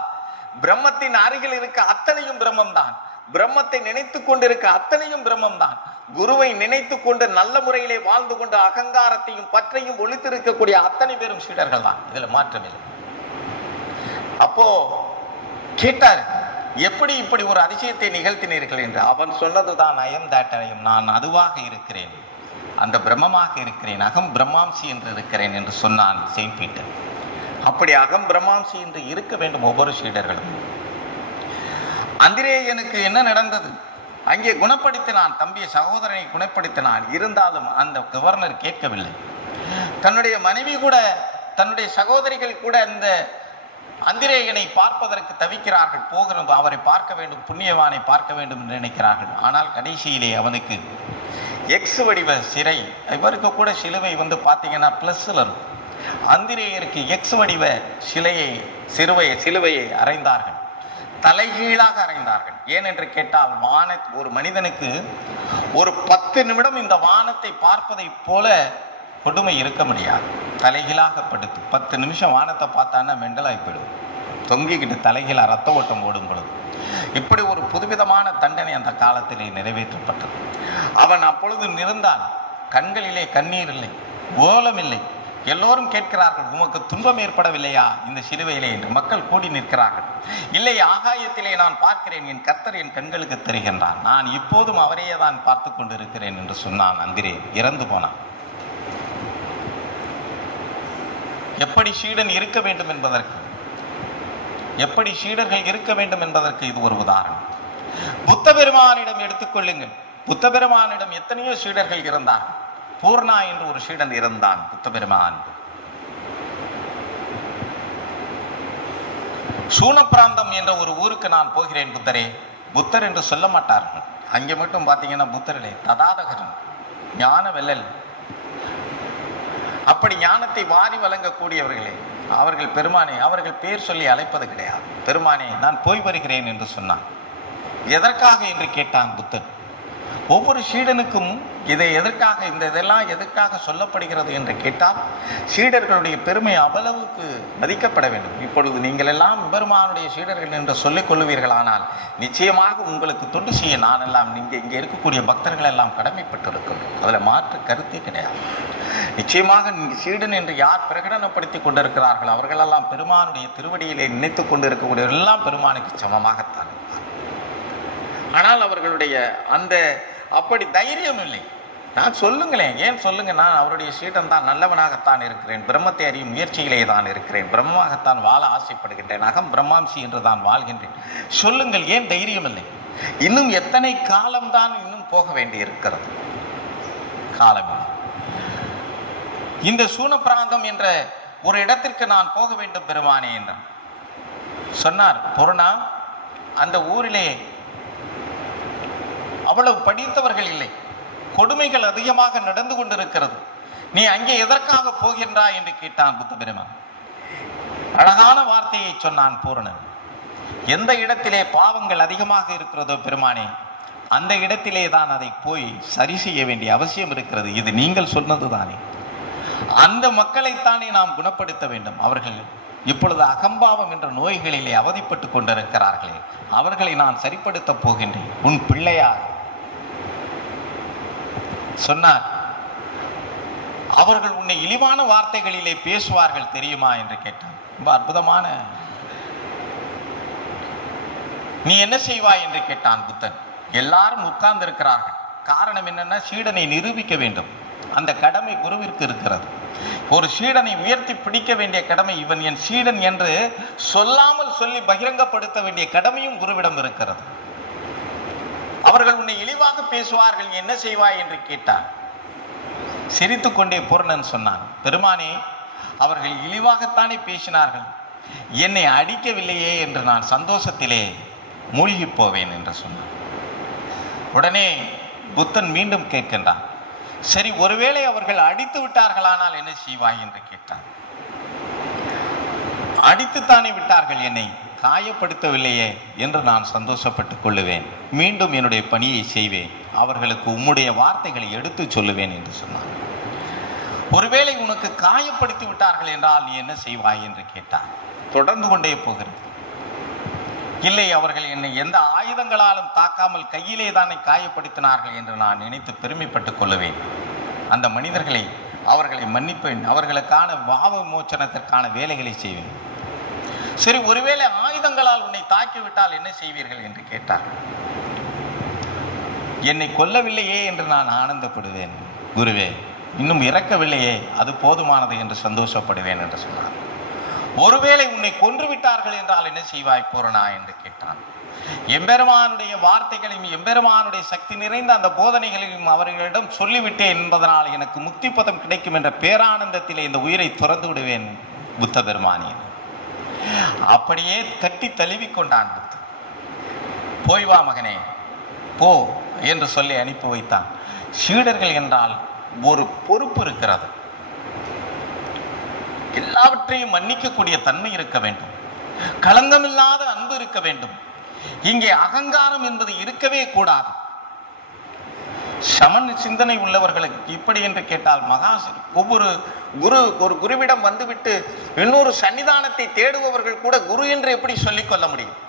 பிரம்மத்தின் அருகில் இருக்க அத்தனையும் பிரம்மம்தான். பிரம்மத்தை நினைத்து கொண்டிருக்க அத்தனையும் பிரம்மம்தான். குருவை நினைத்து கொண்டு நல்ல முறையிலே வாழ்ந்து கொண்டு அகங்காரத்தையும் பற்றையும் ஒழித்திருக்கக்கூடிய அத்தனை பேரும் சீடர்கள் தான். இதுல மாற்றமில்லை. அப்போ கேட்டார், எப்படி இப்படி ஒரு அதிசயத்தை நிகழ்த்தினீர்கள் என்று. அவன் சொன்னதுதான், ஐயம் தட் ஐயம், நான் அதுவாக இருக்கிறேன், அந்த பிரம்மமாக இருக்கிறேன், அகம் பிரம்மாம்சி என்று இருக்கிறேன் என்று சொன்னான் செயின்ட் பீட்டர். அப்படி அகம் பிரம்மாம்சி என்று இருக்க வேண்டும் ஒவ்வொரு சீடர்களும். அந்திரேயனுக்கு என்ன நடந்தது? அங்கே குணப்படுத்தினான், தம்பிய சகோதரனை குணப்படுத்தினான். இருந்தாலும் அந்த கவர்னர் கேட்கவில்லை. தன்னுடைய மனைவி கூட, தன்னுடைய சகோதரிகள் கூட இந்த அந்திரேயனை பார்ப்பதற்கு தவிக்கிறார்கள். போகிறது, அவரை பார்க்க வேண்டும், புண்ணியவானை பார்க்க வேண்டும் என்று நினைக்கிறார்கள். ஆனால் கடைசியிலே அவனுக்கு எக்ஸ் வடிவ சிறை, இவருக்கு கூட சிலுவை வந்து பார்த்தீங்கன்னா பிளஸ்ல இருக்கும். அந்திரேயருக்கு எக்ஸ் வடிவ சிலுவையை அறைந்தார்கள், தலைகீழாக அறைந்தார்கள். ஏனென்று கேட்டால், ஒரு மனிதனுக்கு ஒரு 10 நிமிடம் இந்த வானத்தை பார்ப்பதை போல கொடுமை இருக்க முடியாது. தலைகீழாக படுத்து 10 நிமிஷம் வானத்தை பார்த்தான்னா மெண்டலாகி போயிடுவோம், தொங்கிக்கிட்டு தலைகீழா ரத்த ஓட்டம் ஓடும் பொழுது. இப்படி ஒரு புதுவிதமான தண்டனை அந்த காலத்திலே நிறைவேற்றப்பட்டது. அவன் அப்பொழுது இருந்தான். கண்களிலே கண்ணீர் இல்லை, ஓலம் இல்லை. எல்லோரும் கேட்கிறார்கள், உமக்கு துன்பம் ஏற்படவில்லையா இந்த சிலுவையிலே என்று. மக்கள் கூடி நிற்கிறார்கள். இல்லை, ஆகாயத்திலே நான் பார்க்கிறேன், என் கர்த்தர் என் கண்களுக்கு தெரிகின்றான், நான் இப்போதும் அவரையே தான் பார்த்து கொண்டிருக்கிறேன் என்று சொன்னான். அந்திரே இறந்து போனான். எப்படி சீடன் இருக்க வேண்டும் என்பதற்கு, எப்படி சீடர்கள் இருக்க வேண்டும் என்பதற்கு இது ஒரு உதாரணம். புத்த பெருமானிடம் எடுத்துக்கொள்ளுங்கள். புத்த பெருமானிடம் எத்தனையோ சீடர்கள் இருந்தார். பூர்ணா என்று ஒரு சீடன் இருந்தான். புத்த பெருமான் சூனப்பிராந்தம் என்ற ஒரு ஊருக்கு நான் போகிறேன் புத்தரே. புத்தர் என்று சொல்ல மாட்டார்கள். அங்கே மட்டும் பார்த்தீங்கன்னா புத்தரிலே ததாதகரன், ஞான வெள்ளல். அப்படி ஞானத்தை வாரி வழங்கக்கூடியவர்களே அவர்கள் பெருமானே, அவர்கள் பேர் சொல்லி அழைப்பது கிடையாது. பெருமானே நான் போய் வருகிறேன் என்று சொன்னான். எதற்காக என்று கேட்டான் புத்தர். ஒவ்வொரு சீடனுக்கும் இதெல்லாம் எதற்காக சொல்லப்படுகிறது என்று கேட்டால், சீடர்களுடைய பெருமை அவ்வளவுக்கு மதிக்கப்பட வேண்டும். இப்பொழுது நீங்கள் எல்லாம் பெருமானுடைய சீடர்கள் என்று சொல்லிக் கொள்ளுவீர்களானால் நிச்சயமாக உங்களுக்கு தொண்டு செய்ய நான் எல்லாம் இங்கே இருக்கக்கூடிய பக்தர்கள் எல்லாம் கடமைப்பட்டிருக்கின்றோம். அதில் மாற்று கருத்தே கிடையாது. நிச்சயமாக சீடன் என்று யார் பிரகடனப்படுத்தி கொண்டிருக்கிறார்கள் அவர்களெல்லாம் பெருமானுடைய திருவடியிலே நினைத்து கொண்டு இருக்கக்கூடிய எல்லாம் பெருமானுக்கு சமமாகத்தான். ஆனால் அவர்களுடைய அப்படி தைரியம் இல்லை. நான் சொல்லுங்களேன், ஏன் சொல்லுங்க, நான் அவருடைய சீடன் தான், நல்லவனாகத்தான் இருக்கிறேன், பிரம்மத்தை அறியும் முயற்சியிலே தான் இருக்கிறேன், பிரம்மமாகத்தான் வாழ ஆசைப்படுகின்றேன், அகம் பிரம்மாம்சி என்று தான் வாழ்கின்றேன். சொல்லுங்கள், ஏன் தைரியம் இல்லை? இன்னும் எத்தனை காலம்தான் இன்னும் போக வேண்டி இருக்கிறது? காலமே. இந்த சூனப்பிராந்தம் என்ற ஒரு இடத்திற்கு நான் போக வேண்டும் பெருமானே என்றான். சொன்னார் பூரணா, அந்த ஊரிலே அவ்வளவு படித்தவர்கள் இல்லை, கொடுமைகள் அதிகமாக நடந்து கொண்டிருக்கிறது, நீ அங்கே எதற்காக போகின்றாய் என்று கேட்டான் புத்த பெருமான். அழகான வார்த்தையை சொன்னான் பூரணன். எந்த இடத்திலே பாவங்கள் அதிகமாக இருக்கிறதோ பெருமானே, அந்த இடத்திலே தான் அதை போய் சரி செய்ய வேண்டிய அவசியம் இருக்கிறது. இது நீங்கள் சொன்னது தானே. அந்த மக்களைத்தானே நாம் குணப்படுத்த வேண்டும். அவர்கள் இப்பொழுது அகம்பாவம் என்ற நோய்களிலே அவதிப்பட்டு கொண்டிருக்கிறார்களே, அவர்களை நான் சரிப்படுத்த போகின்றேன், உன் பிள்ளையாக சொன்னார். அவர்கள் உன்னை இழிவான வார்த்தைகளிலே பேசுவார்கள் தெரியுமா என்று கேட்டான். ரொம்ப அற்புதமான. நீ என்ன செய்வாய் என்று கேட்டான் புத்தன். எல்லாரும் உட்கார்ந்து இருக்கிறார்கள். காரணம் என்னன்னா, சீடனை நிரூபிக்க வேண்டும். அந்த கடமை குருவிற்கு இருக்கிறது. ஒரு சீடனை உயர்த்தி பிடிக்க வேண்டிய கடமை, இவன் என் சீடன் என்று சொல்லாமல் சொல்லி பகிரங்கப்படுத்த வேண்டிய கடமையும் குருவிடம் இருக்கிறது. அவர்கள் உன்னை இழிவாக பேசுவார்கள், என்ன செய்வாய் என்று கேட்டான். சிரித்துக்கொண்டே பூரணன் சொன்னான், பெருமானே, அவர்கள் இழிவாகத்தானே பேசினார்கள், என்னை அடிக்கவில்லையே என்று நான் சந்தோஷத்திலே மூழ்கி போவேன் என்று சொன்னான். உடனே புத்தன் மீண்டும் கேட்கின்றான், சரி, ஒருவேளை அவர்கள் அடித்து விட்டார்களானால் என்ன செய்வாய் என்று கேட்டான். அடித்துத்தானே விட்டார்கள், என்னை காயப்படுத்தவில்லையே என்று நான் சந்தோஷப்பட்டுக் கொள்ளுவேன், மீண்டும் என்னுடைய பணியை செய்வேன், அவர்களுக்கு உம்முடைய வார்த்தைகளை எடுத்து சொல்லுவேன் என்று சொன்னான். ஒருவேளை உனக்கு காயப்படுத்தி விட்டார்கள் என்றால் நீ என்ன செய்வாய் என்று கேட்டான். தொடர்ந்து கொண்டே போகிறது. இல்லை, அவர்கள் என்னை எந்த ஆயுதங்களாலும் தாக்காமல் கையிலே தானே காயப்படுத்தினார்கள் என்று நான் நினைத்து பெருமைப்பட்டுக் கொள்ளுவேன். அந்த அவர்களை மன்னிப்பேன், அவர்களுக்கான பாவ விமோச்சனத்திற்கான வேலைகளை செய்வேன். சரி, ஒருவேளை ஆயுதங்களால் உன்னை தாக்கிவிட்டால் என்ன செய்வீர்கள் என்று கேட்டார். என்னை கொல்லவில்லையே என்று நான் ஆனந்தப்படுவேன் குருவே, இன்னும் இறக்கவில்லையே, அது போதுமானது என்று சந்தோஷப்படுவேன் என்று சொன்னார். ஒருவேளை உன்னை கொன்று விட்டார்கள் என்றால் என்ன செய்வாய் பூரணா என்று கேட்டான். எம்பெருமானுடைய வார்த்தைகளையும் எம்பெருமானுடைய சக்தி நிறைந்த அந்த போதனைகளையும் அவர்களிடம் சொல்லிவிட்டேன் என்பதனால் எனக்கு முக்தி பதம் கிடைக்கும் என்ற பேரானந்தத்திலே இந்த உயிரை துறந்து விடுவேன் புத்த பெருமானே. அப்படியே கட்டி தழுவிக்கொண்டான் புத்தன். போய் வா மகனே, போ என்று சொல்லி அனுப்பி வைத்தான். சீடர்கள் என்றால் ஒரு பொறுப்பு இருக்கிறது. எல்லாவற்றையும் மன்னிக்கக்கூடிய தன்மை இருக்க வேண்டும், களங்கமில்லாத அன்பு இருக்க வேண்டும். இங்கே அகங்காரம் என்பது இருக்கவே கூடாது. சமன் சிந்தனை உள்ளவர்களுக்கு இப்படி என்று கேட்டால், ஒவ்வொரு ஒரு குருவிடம் வந்துவிட்டு இன்னொரு சன்னிதானத்தை தேடுபவர்கள் கூட குரு என்று எப்படி சொல்லிக் கொள்ள முடியும்?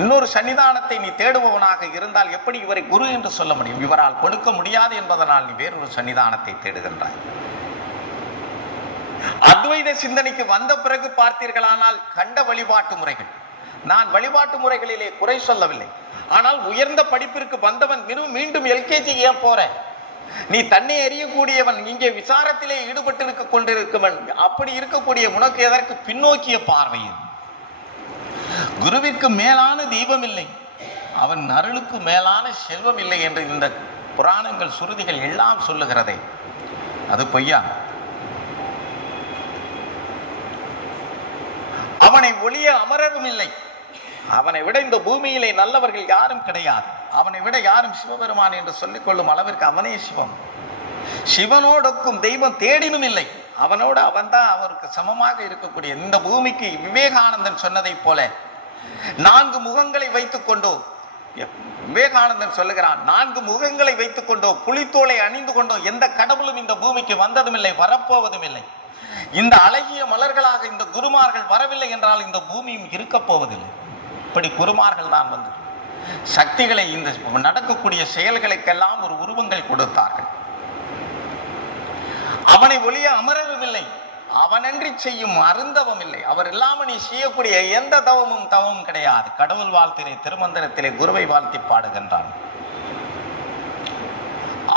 இன்னொரு சன்னிதானத்தை நீ தேடுபவனாக இருந்தால் எப்படி இவரை குரு என்று சொல்ல முடியும்? இவரால் கொடுக்க முடியாது என்பதனால் நீ வேறொரு சன்னிதானத்தை தேடுகின்றாய். அத்வைத சிந்தனைக்கு வந்த பிறகு பார்த்தீர்களானால் கண்ட வழிபாட்டு முறைகள், நான் வழிபாட்டு முறைகளிலே குறை சொல்லவில்லை, ஆனால் உயர்ந்த படிப்பிற்கு வந்தவன் மீண்டும் எல்கேஜி ஏன் போற? நீ தன்னை அறியக்கூடியவன், இங்கே விசாரத்திலே ஈடுபட்டு இருக்க கொண்டிருக்கவன், அப்படி இருக்கக்கூடிய உனக்கு எதற்கு பின்னோக்கிய பார்வையில்? குருவிற்கு மேலான தெய்வம் இல்லை, அவன் அருளுக்கு மேலான செல்வம் இல்லை என்று இந்த புராணங்கள் சுருதிகள் எல்லாம் சொல்லுகிறதே, அது பொய்யா? அவனை ஒளிய அமரரும் இல்லை, அவனை விட இந்த பூமியிலே நல்லவர்கள் யாரும் கிடையாது, அவனை விட யாரும் சிவபெருமான் என்று சொல்லிக் கொள்ளும் அளவிற்கு அவனே சிவம். சிவனோடொக்கும் தெய்வம் தேடினும் இல்லை, அவனோடு அவன்தான் அவருக்கு சமமாக இருக்கக்கூடிய. இந்த பூமிக்கு விவேகானந்தன் சொன்னதை போல 4 முகங்களை வைத்துக் கொண்டோ விவேகானந்தன் சொல்லுகிறான், 4 முகங்களை வைத்துக் கொண்டோ புலித்தோலை அணிந்து கொண்டோ எந்த கடவுளும் இந்த பூமிக்கு வந்ததும் இல்லை, வரப்போவதும் இல்லை. இந்த அழகிய மலர்களாக இந்த குருமார்கள் வரவில்லை என்றால் இந்த பூமியும் இருக்க போவதில்லை. இப்படி குருமார்கள் தான் வந்து சக்திகளை, இந்த நடக்கக்கூடிய செயல்களுக்கெல்லாம் ஒரு உருவங்கள் கொடுத்தார்கள். அவனை ஒளிய அமரரும் இல்லை, அவனன்றி செய்யும் அருந்தவம் இல்லை. அவர் இல்லாமல் நீ செய்யக்கூடிய எந்த தவமும் கிடையாது. கடவுள் வாழ்த்திலே திருமந்திரத்திலே குருவை வாழ்த்தி பாடுகின்றான்.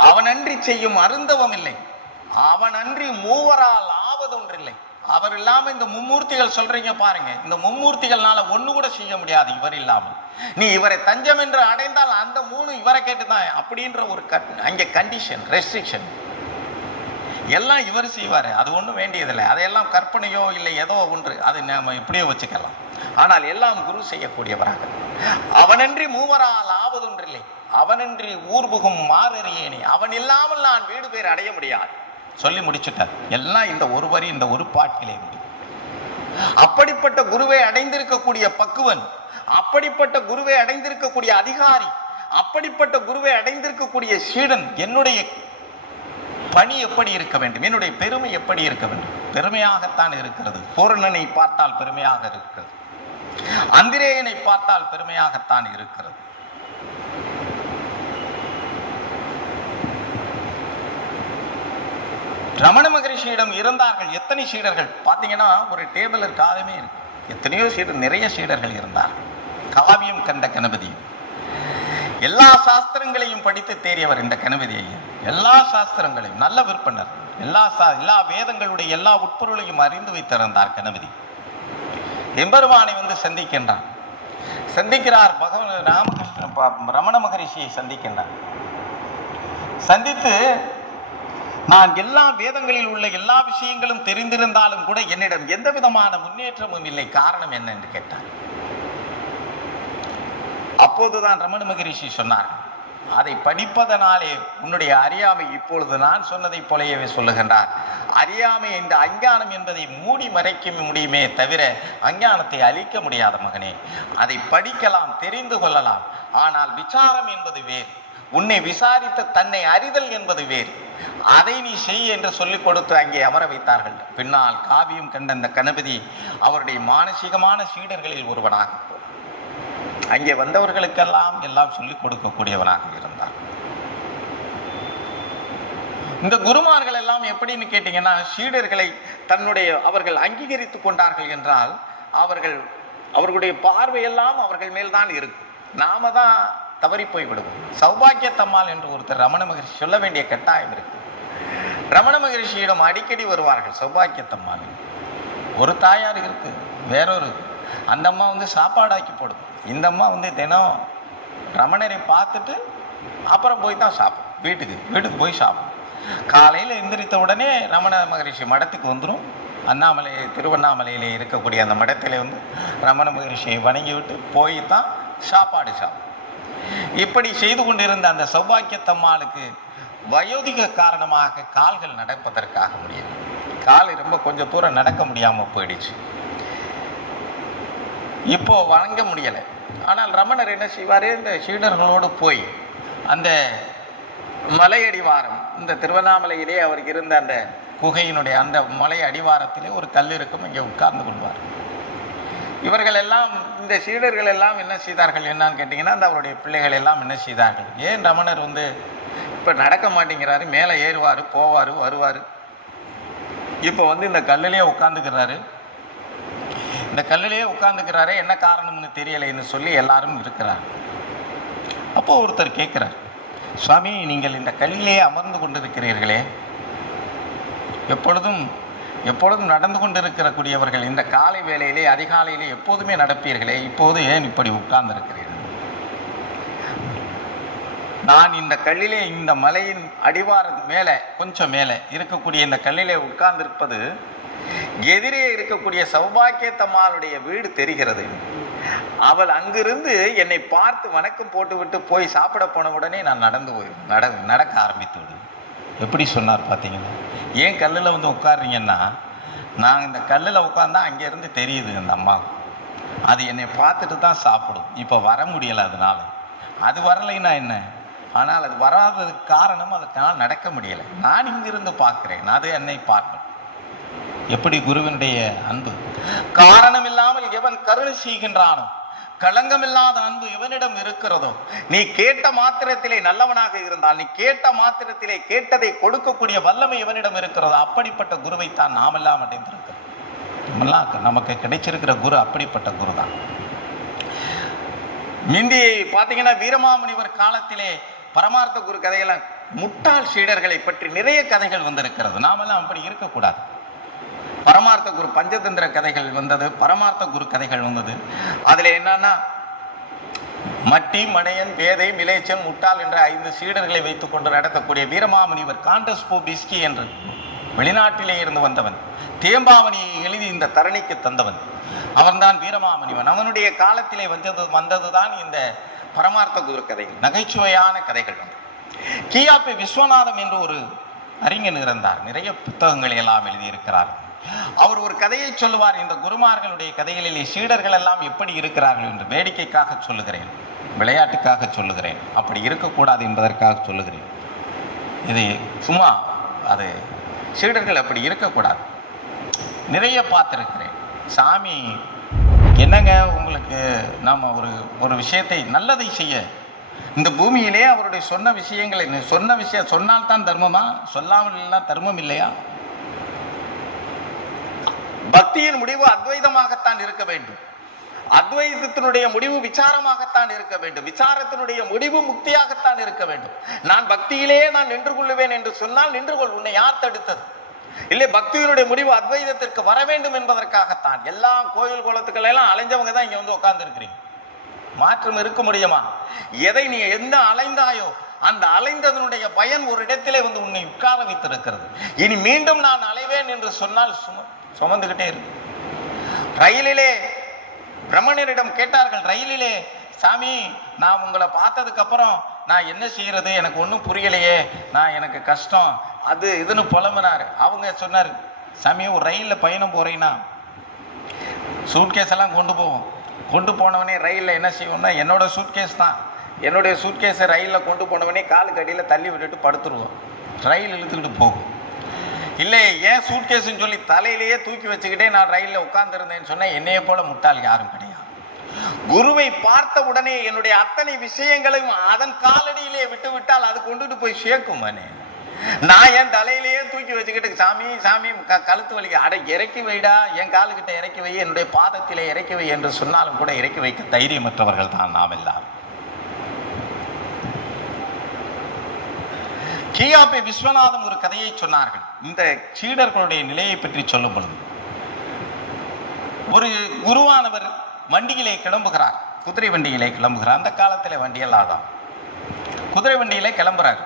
அவனன்றி செய்யும் அருந்தவம் இல்லை, அவனன்றி மூவரால் ஆவதொன்றில்லை. அவர் இல்லாம இந்த மும்மூர்த்திகள் சொல்றீங்க பாருங்க, இந்த மும்மூர்த்திகள்னால ஒண்ணு கூட செய்ய முடியாது இவர் இல்லாமல். நீ இவரை தஞ்சம் என்று அடைந்தால் அந்த 3 இவரை கேட்டுதான் அப்படின்ற ஒரு அங்கே கண்டிஷன், ரெஸ்ட்ரிக்ஷன். எல்லாம் இவர் செய்வாரு, அது ஒன்றும் வேண்டியதில்லை. அதையெல்லாம் கற்பனையோ இல்லை ஏதோ ஒன்று, அது நம்ம இப்படியோ வச்சுக்கலாம். ஆனால் எல்லாம் குரு செய்யக்கூடியவராக. அவனன்றி மூவரால் ஆவதொன்றில்லை, அவனன்றி ஊர்புகும் மாறறியேனே, அவன் இல்லாமல் நான் வீடு பேர் அடைய முடியாது சொல்லி முடிச்சுட்டார். எல்லாம் இந்த ஒரு வரி, இந்த ஒரு பாட்டிலே முடியும். அப்படிப்பட்ட குருவை அடைந்திருக்கக்கூடிய பக்குவன், அப்படிப்பட்ட குருவை அடைந்திருக்கக்கூடிய அதிகாரி, அப்படிப்பட்ட குருவை அடைந்திருக்கக்கூடிய சீடன், என்னுடைய பணி எப்படி இருக்க வேண்டும், என்னுடைய பெருமை எப்படி இருக்க வேண்டும்? பெருமையாகத்தான் இருக்கிறது. பூரணனை பார்த்தால் பெருமையாக இருக்கிறது, அந்திரேயனை பார்த்தால் பெருமையாகத்தான் இருக்கிறது. ரமண மகரிஷியிடம் இருந்தார்கள் எத்தனை சீடர்கள் பார்த்தீங்கன்னா, ஒரு டேபிள் இருக்காதுமே இருக்கு. எத்தனையோ சீடர், நிறைய சீடர்கள் இருந்தார்கள். காவியம் கண்ட கணபதி, எல்லா சாஸ்திரங்களையும் படித்து தேறியவர் இந்த கணபதி ஐயா. எல்லா சாஸ்திரங்களையும் நல்ல விற்பனர், எல்லா வேதங்களுடைய எல்லா உட்பொருளையும் அறிந்து வைத்திருந்தார் கணபதி. எம்பெருமானை வந்து சந்திக்கிறார் பகவான் ராமகிருஷ்ண ரமண மகரிஷியை சந்திக்கின்றார். சந்தித்து, நான் எல்லா வேதங்களில் உள்ள எல்லா விஷயங்களும் தெரிந்திருந்தாலும் கூட என்னிடம் எந்த விதமான முன்னேற்றமும் இல்லை, காரணம் என்ன என்று கேட்டார். அப்போதுதான் ரமண மகரிஷி சொன்னார், அதை படிப்பதனாலே உன்னுடைய அறியாமை, இப்பொழுது நான் சொன்னதை போலவே சொல்லுகின்றார், அறியாமை இந்த அஞ்ஞானம் என்பதை மூடி மறைக்க முடியுமே தவிர அஞ்ஞானத்தை அழிக்க முடியாத மகனே. அதை படிக்கலாம், தெரிந்து கொள்ளலாம். ஆனால் விசாரம் என்பது வேறு, உன்னை விசாரித்த தன்னை அறிதல் என்பது வேறு. அதை நீ செய் என்று சொல்லிக் கொடுத்து அங்கே அமர வைத்தார்கள். பின்னால் காவியம் கண்ட அந்த கணபதி அவருடைய மானசீகமான சீடர்களில் ஒருவனாக, அங்கே வந்தவர்களுக்கெல்லாம் எல்லாம் சொல்லிக் கொடுக்கக்கூடியவனாக இருந்தார். இந்த குருமார்கள் எல்லாம் எப்படின்னு கேட்டீங்கன்னா, சீடர்களை அவர்கள் அங்கீகரித்துக் கொண்டார்கள் என்றால் அவர்களுடைய பார்வையெல்லாம் அவர்கள் மேல்தான் இருக்கும். நாம தான் தவறி போய்விடுவோம். சௌபாக்கியத்தம்மாள் என்று ஒருத்தர் ரமண மகரிஷி சொல்ல வேண்டிய கட்டாயம் இருக்கு. ரமண மகரிஷியிடம் அடிக்கடி வருவார்கள் சௌபாக்கியத்தம்மாள். ஒரு தாயார் இருக்கு, வேறொரு அந்த அம்மா வந்து சாப்பாடாக்கி போடும். இந்த அம்மா வந்து தினம் ரமணரை பார்த்துட்டு அப்புறம் போய் தான் சாப்பிடும். வீட்டுக்கு போய் சாப்பிடும். காலையில் எந்திரித்த உடனே ரமண மகரிஷி மடத்துக்கு வந்துடும். திருவண்ணாமலையிலே இருக்கக்கூடிய அந்த மடத்திலே வந்து ரமண மகரிஷியை வணங்கி விட்டு போய் தான் சாப்பாடு சாப்பிடும். இப்படி செய்து கொண்டிருந்த அந்த சௌபாக்கியத்தம்மாளுக்கு வயோதிக காரணமாக கால்கள் நடப்பதற்காக முடியாது. கால் ரொம்ப கொஞ்சம் தூரம் நடக்க முடியாமல் போயிடுச்சு. இப்போ வணங்க முடியலை. ஆனால் ரமணர் என்ன செய்வார், இந்த சீடர்களோடு போய் அந்த மலை அடிவாரம், இந்த திருவண்ணாமலையிலே அவருக்கு இருந்த அந்த குகையினுடைய அந்த மலை அடிவாரத்திலே ஒரு கல் இருக்கும், இங்கே உட்கார்ந்து கொள்வார். இவர்கள் எல்லாம், இந்த சீடர்கள் எல்லாம் என்ன செய்தார்கள் என்னன்னு கேட்டிங்கன்னா, அந்த அவருடைய பிள்ளைகள் எல்லாம் என்ன செய்தார்கள், ஏன் ரமணர் வந்து இப்போ நடக்க மாட்டேங்கிறாரு, மேலே ஏறுவார், போவார், வருவார், இப்போ வந்து இந்த கல்லிலேயே உட்காந்துக்கிறாரு, இந்த கல்லிலேயே உட்காந்துக்கிறாரே, என்ன காரணம்னு தெரியலைன்னு சொல்லி எல்லாரும் இருக்கிறார். அப்போ ஒருத்தர் கேட்கிறார், சுவாமி நீங்கள் இந்த கல்லிலேயே அமர்ந்து கொண்டிருக்கிறீர்களே, எப்பொழுதும் நடந்து கொண்டிருக்கக்கூடியவர்கள் இந்த காலை வேளையிலே அதிகாலையிலே எப்போதுமே நடப்பீர்களே, இப்போது ஏன் இப்படி உட்கார்ந்திருக்கிறீர்கள்? நான் இந்த கல்லிலே, இந்த மலையின் அடிவாரம் மேலே கொஞ்சம் மேலே இருக்கக்கூடிய இந்த கல்லிலே உட்கார்ந்திருப்பது எதிரே இருக்கக்கூடிய சௌபாக்கியத்தம்மாளுடைய வீடு தெரிகிறது. அவள் அங்கிருந்து என்னை பார்த்து வணக்கம் போட்டுவிட்டு போய் சாப்பிட போன உடனே நான் நடக்க ஆரம்பித்து விடுவேன். எப்படி சொன்னார் பார்த்தீங்கன்னா, ஏன் கல்லில் வந்து உட்காருறீங்கன்னா, நான் இந்த கல்லில் உட்கார்ந்தா அங்கேருந்து தெரியுது அந்த அம்மா, அது என்னை பார்த்துட்டு தான் சாப்பிடும். இப்போ வர முடியலை, அதனால அது வரலைன்னா என்ன? ஆனால் அது வராததுக்கு காரணம் அதற்கான நடக்க முடியல. நான் இங்கிருந்து பார்க்கிறேன், அது என்னை பார்க்கணும். எப்படி குருவினுடைய அன்பு! காரணம் இல்லாமல் எவன் கருணை செய்கின்றானோ, களங்கமில்லாத அன்பு எவனிடம் இருக்கிறதோ, நீ கேட்ட மாத்திரத்திலே நல்லவனாக இருந்தால், நீ கேட்ட மாத்திரத்திலே கேட்டதை கொடுக்கக்கூடிய வல்லமை எவனிடம் இருக்கிறதோ, அப்படிப்பட்ட குருவைத்தான் நாமெல்லாம் அடைந்திருக்கிறோம். நமக்கு கிடைச்சிருக்கிற குரு அப்படிப்பட்ட குரு தான். மிந்தி பார்த்தீங்கன்னா வீரமாமுனிவர் காலத்திலே பரமார்த்த குரு கதையில முட்டாள் சீடர்களை பற்றி நிறைய கதைகள் வந்திருக்கிறது. நாமெல்லாம் அப்படி இருக்கக்கூடாது. பரமார்த்த குரு பஞ்சதந்திர கதைகள் வந்தது, பரமார்த்த குரு கதைகள் வந்தது. அதுல என்னன்னா, மட்டி, மடையன், பேதை, மிலேச்சன், முட்டாள் என்ற 5 சீடர்களை வைத்துக் கொண்டு நடத்தக்கூடிய வீரமாமுனிவர் காண்டஸ்போ பிஸ்கி என்று வெளிநாட்டிலே இருந்து வந்தவன், தேம்பாவணியை எழுதி இந்த தரணிக்கு தந்தவன், அவன்தான் வீரமாமுனிவன். அவனுடைய காலத்திலே வந்ததுதான் இந்த பரமார்த்த குரு கதைகள், நகைச்சுவையான கதைகள். கியாபி விஸ்வநாதம் என்று ஒரு அறிஞன் இருந்தார், நிறைய புத்தகங்களை எல்லாம் எழுதியிருக்கிறார். அவர் ஒரு கதையை சொல்லுவார். இந்த குருமார்களுடைய கதைகளிலே சீடர்கள் எல்லாம் எப்படி இருக்கிறார்கள் என்று வேடிக்கைக்காக சொல்லுகிறேன், விளையாட்டுக்காக சொல்லுகிறேன், அப்படி இருக்கக்கூடாது என்பதற்காக சொல்லுகிறேன். இது சும்மா, அது சீடர்கள் அப்படி இருக்கக்கூடாது. நிறைய பார்த்திருக்கிறேன். சாமி என்னங்க உங்களுக்கு, நாம ஒரு விஷயத்தை நல்லதை செய்ய இந்த பூமியிலே அவருடைய சொன்ன விஷயங்களை சொன்னால்தான் தர்மமா, சொல்லாமல் எல்லாம் தர்மம் இல்லையா? பக்தியின் முடிவு அத்வைதமாகத்தான் இருக்க வேண்டும், அத்வைதத்தினுடைய முடிவு விசாரமாகத்தான் இருக்க வேண்டும், விசாரத்தினுடைய முடிவு முக்தியாகத்தான் இருக்க வேண்டும். நான் பக்தியிலே நான் நின்று கொள்ளுவேன் என்று சொன்னால் நின்று கொள், உன்னை யார் தடுத்தது? இல்லை, பக்தியினுடைய முடிவு அத்வைதத்திற்கு வர வேண்டும் என்பதற்காகத்தான். எல்லா கோயில் குளத்துக்கள் எல்லாம் அலைஞ்சவங்க தான் இங்க வந்து உட்கார்ந்து இருக்கிறீங்க. மாற்றம் இருக்க முடியுமா? எதை நீ எந்த அலைந்தாயோ அந்த அலைந்ததனுடைய பயன் ஒரு இடத்திலே வந்து உன்னை உட்கார வைத்திருக்கிறது. இனி மீண்டும் நான் அலைவேன் என்று சொன்னால் சுமந்துகிட்டே இருக்கு. ரயிலிலே பிரம்மணரிடம் கேட்டார்கள், ரயிலிலே, சாமி நான் உங்களை பார்த்ததுக்கு அப்புறம் நான் என்ன செய்யறது, எனக்கு ஒன்றும் புரியலையே, எனக்கு கஷ்டம், அது இதுன்னு புலம்புனாரு. அவங்க சொன்னார், சாமி ஒரு ரயிலில் பயணம் போறீங்கன்னா சூட்கேஸ் எல்லாம் கொண்டு போனவனே ரயிலில் என்ன செய்வோம்னா, என்னோட சூட்கேஸ் தான், என்னுடைய சூட்கேஸை ரயிலில் கொண்டு போனவனே காலுக்கு அடியில் தள்ளி விட்டுட்டு படுத்துருவோம், ரயில் இழுத்துக்கிட்டு போகும். இல்லை, ஏன் சூட்கேஸ்ன்னு சொல்லி தலையிலேயே தூக்கி வச்சுக்கிட்டே நான் ரயிலில் உட்கார்ந்துருந்தேன்னு சொன்னேன். என்னைய போல முட்டாள் யாரும் கிடையாது. குருவை பார்த்த உடனே என்னுடைய அத்தனை விஷயங்களையும் அதன் காலடியிலே விட்டு விட்டால் அது கொண்டுட்டு போய் சேர்க்கும். நான் என் தலையிலேயே தூக்கி வச்சுக்கிட்டு சாமி சாமி கழுத்து வலிக்க, அட இறக்கி வைடா, என் காலுக்கிட்ட இறக்கி வை, என்னுடைய பாதத்திலே இறக்கி வை என்று சொன்னாலும் கூட இறக்கி வைக்க தைரியமற்றவர்கள் தான் நாம் எல்லாரும். கியாபி விஸ்வநாதம் ஒரு கதையை சொன்னார்கள். இந்த சீடர்களுடைய நிலையை பற்றி சொல்லும் பொழுது, ஒரு குருவானவர் வண்டியிலே கிளம்புகிறார், குதிரை வண்டியிலே கிளம்புகிறார். அந்த காலத்தில் வண்டியெல்லாம் தான், குதிரை வண்டியிலே கிளம்புறார்.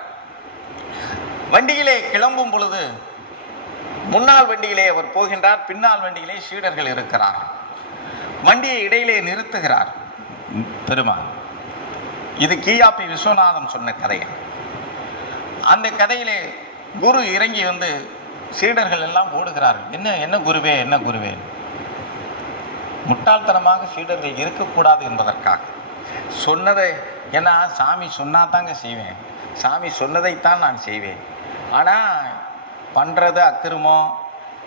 வண்டியிலே கிளம்பும் பொழுது முன்னால் வண்டியிலே அவர் போகின்றார், பின்னால் வண்டியிலே சீடர்கள் இருக்கிறார். வண்டியை இடையிலே நிறுத்துகிறார் பெருமான். இது கியாபி விஸ்வநாதம் சொன்ன கதை. அந்த கதையிலே குரு இறங்கி வந்து சீடர்கள் எல்லாம் ஓடுகிறார்கள். என்ன குருவே, என்ன குருவே? முட்டாள்தனமாக சீடர்கள் இருக்கக்கூடாது என்பதற்காக சொன்னதை, ஏன்னா சாமி சொன்னாதாங்க செய்வேன், சாமி சொன்னதைத்தான் நான் செய்வேன். ஆனால் பண்ணுறது அக்கிரமம்,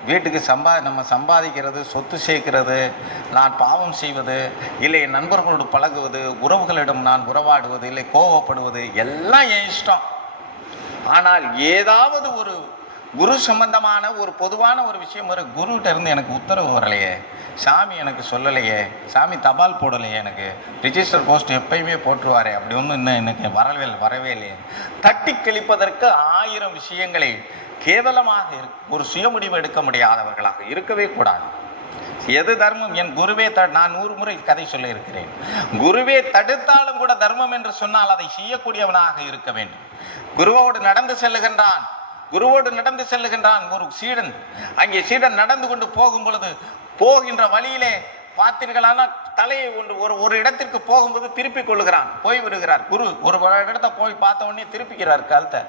வீட்டுக்கு நம்ம சம்பாதிக்கிறது, சொத்து சேர்க்கிறது, நான் பாவம் செய்வது, இல்லை என் நண்பர்களோடு பழகுவது, உறவுகளிடம் நான் உறவாடுவது, இல்லை கோவப்படுவது, எல்லாம் என் இஷ்டம். ஆனால் ஏதாவது ஒரு குரு சம்பந்தமான ஒரு பொதுவான ஒரு விஷயம், ஒரு குருகிட்ட இருந்து எனக்கு உத்தரவு வரலையே, சாமி எனக்கு சொல்லலையே, சாமி தபால் போடலையே, எனக்கு ரிஜிஸ்டர் போஸ்ட் எப்பயுமே போட்டுருவாரே, அப்படி ஒன்றும் இன்னும் எனக்கு வரவே இல்லையே, தட்டி கழிப்பதற்கு 1000 விஷயங்களை கேவலமாக ஒரு சுயமுடிவு எடுக்க முடியாதவர்களாக இருக்கவே கூடாது. எது தர்மம், என் குருவே நான் 100 முறை கதை சொல்ல இருக்கிறேன். குருவே தடுத்தாலும் கூட தர்மம் என்று சொன்னால் அதை செய்யக்கூடியவனாக இருக்க வேண்டும். குருவோடு நடந்து செல்லுகின்றான் ஒரு சீடன். அங்கே சீடன் நடந்து கொண்டு போகும் பொழுது, போகின்ற வழியிலே பார்த்தீர்களான தலையை ஒரு இடத்திற்கு போகும்போது திருப்பி கொள்ளுகிறான், போய் விடுகிறார். குரு ஒரு இடத்த போய் பார்த்த உடனே திருப்பிக்கிறார், கழுத்தை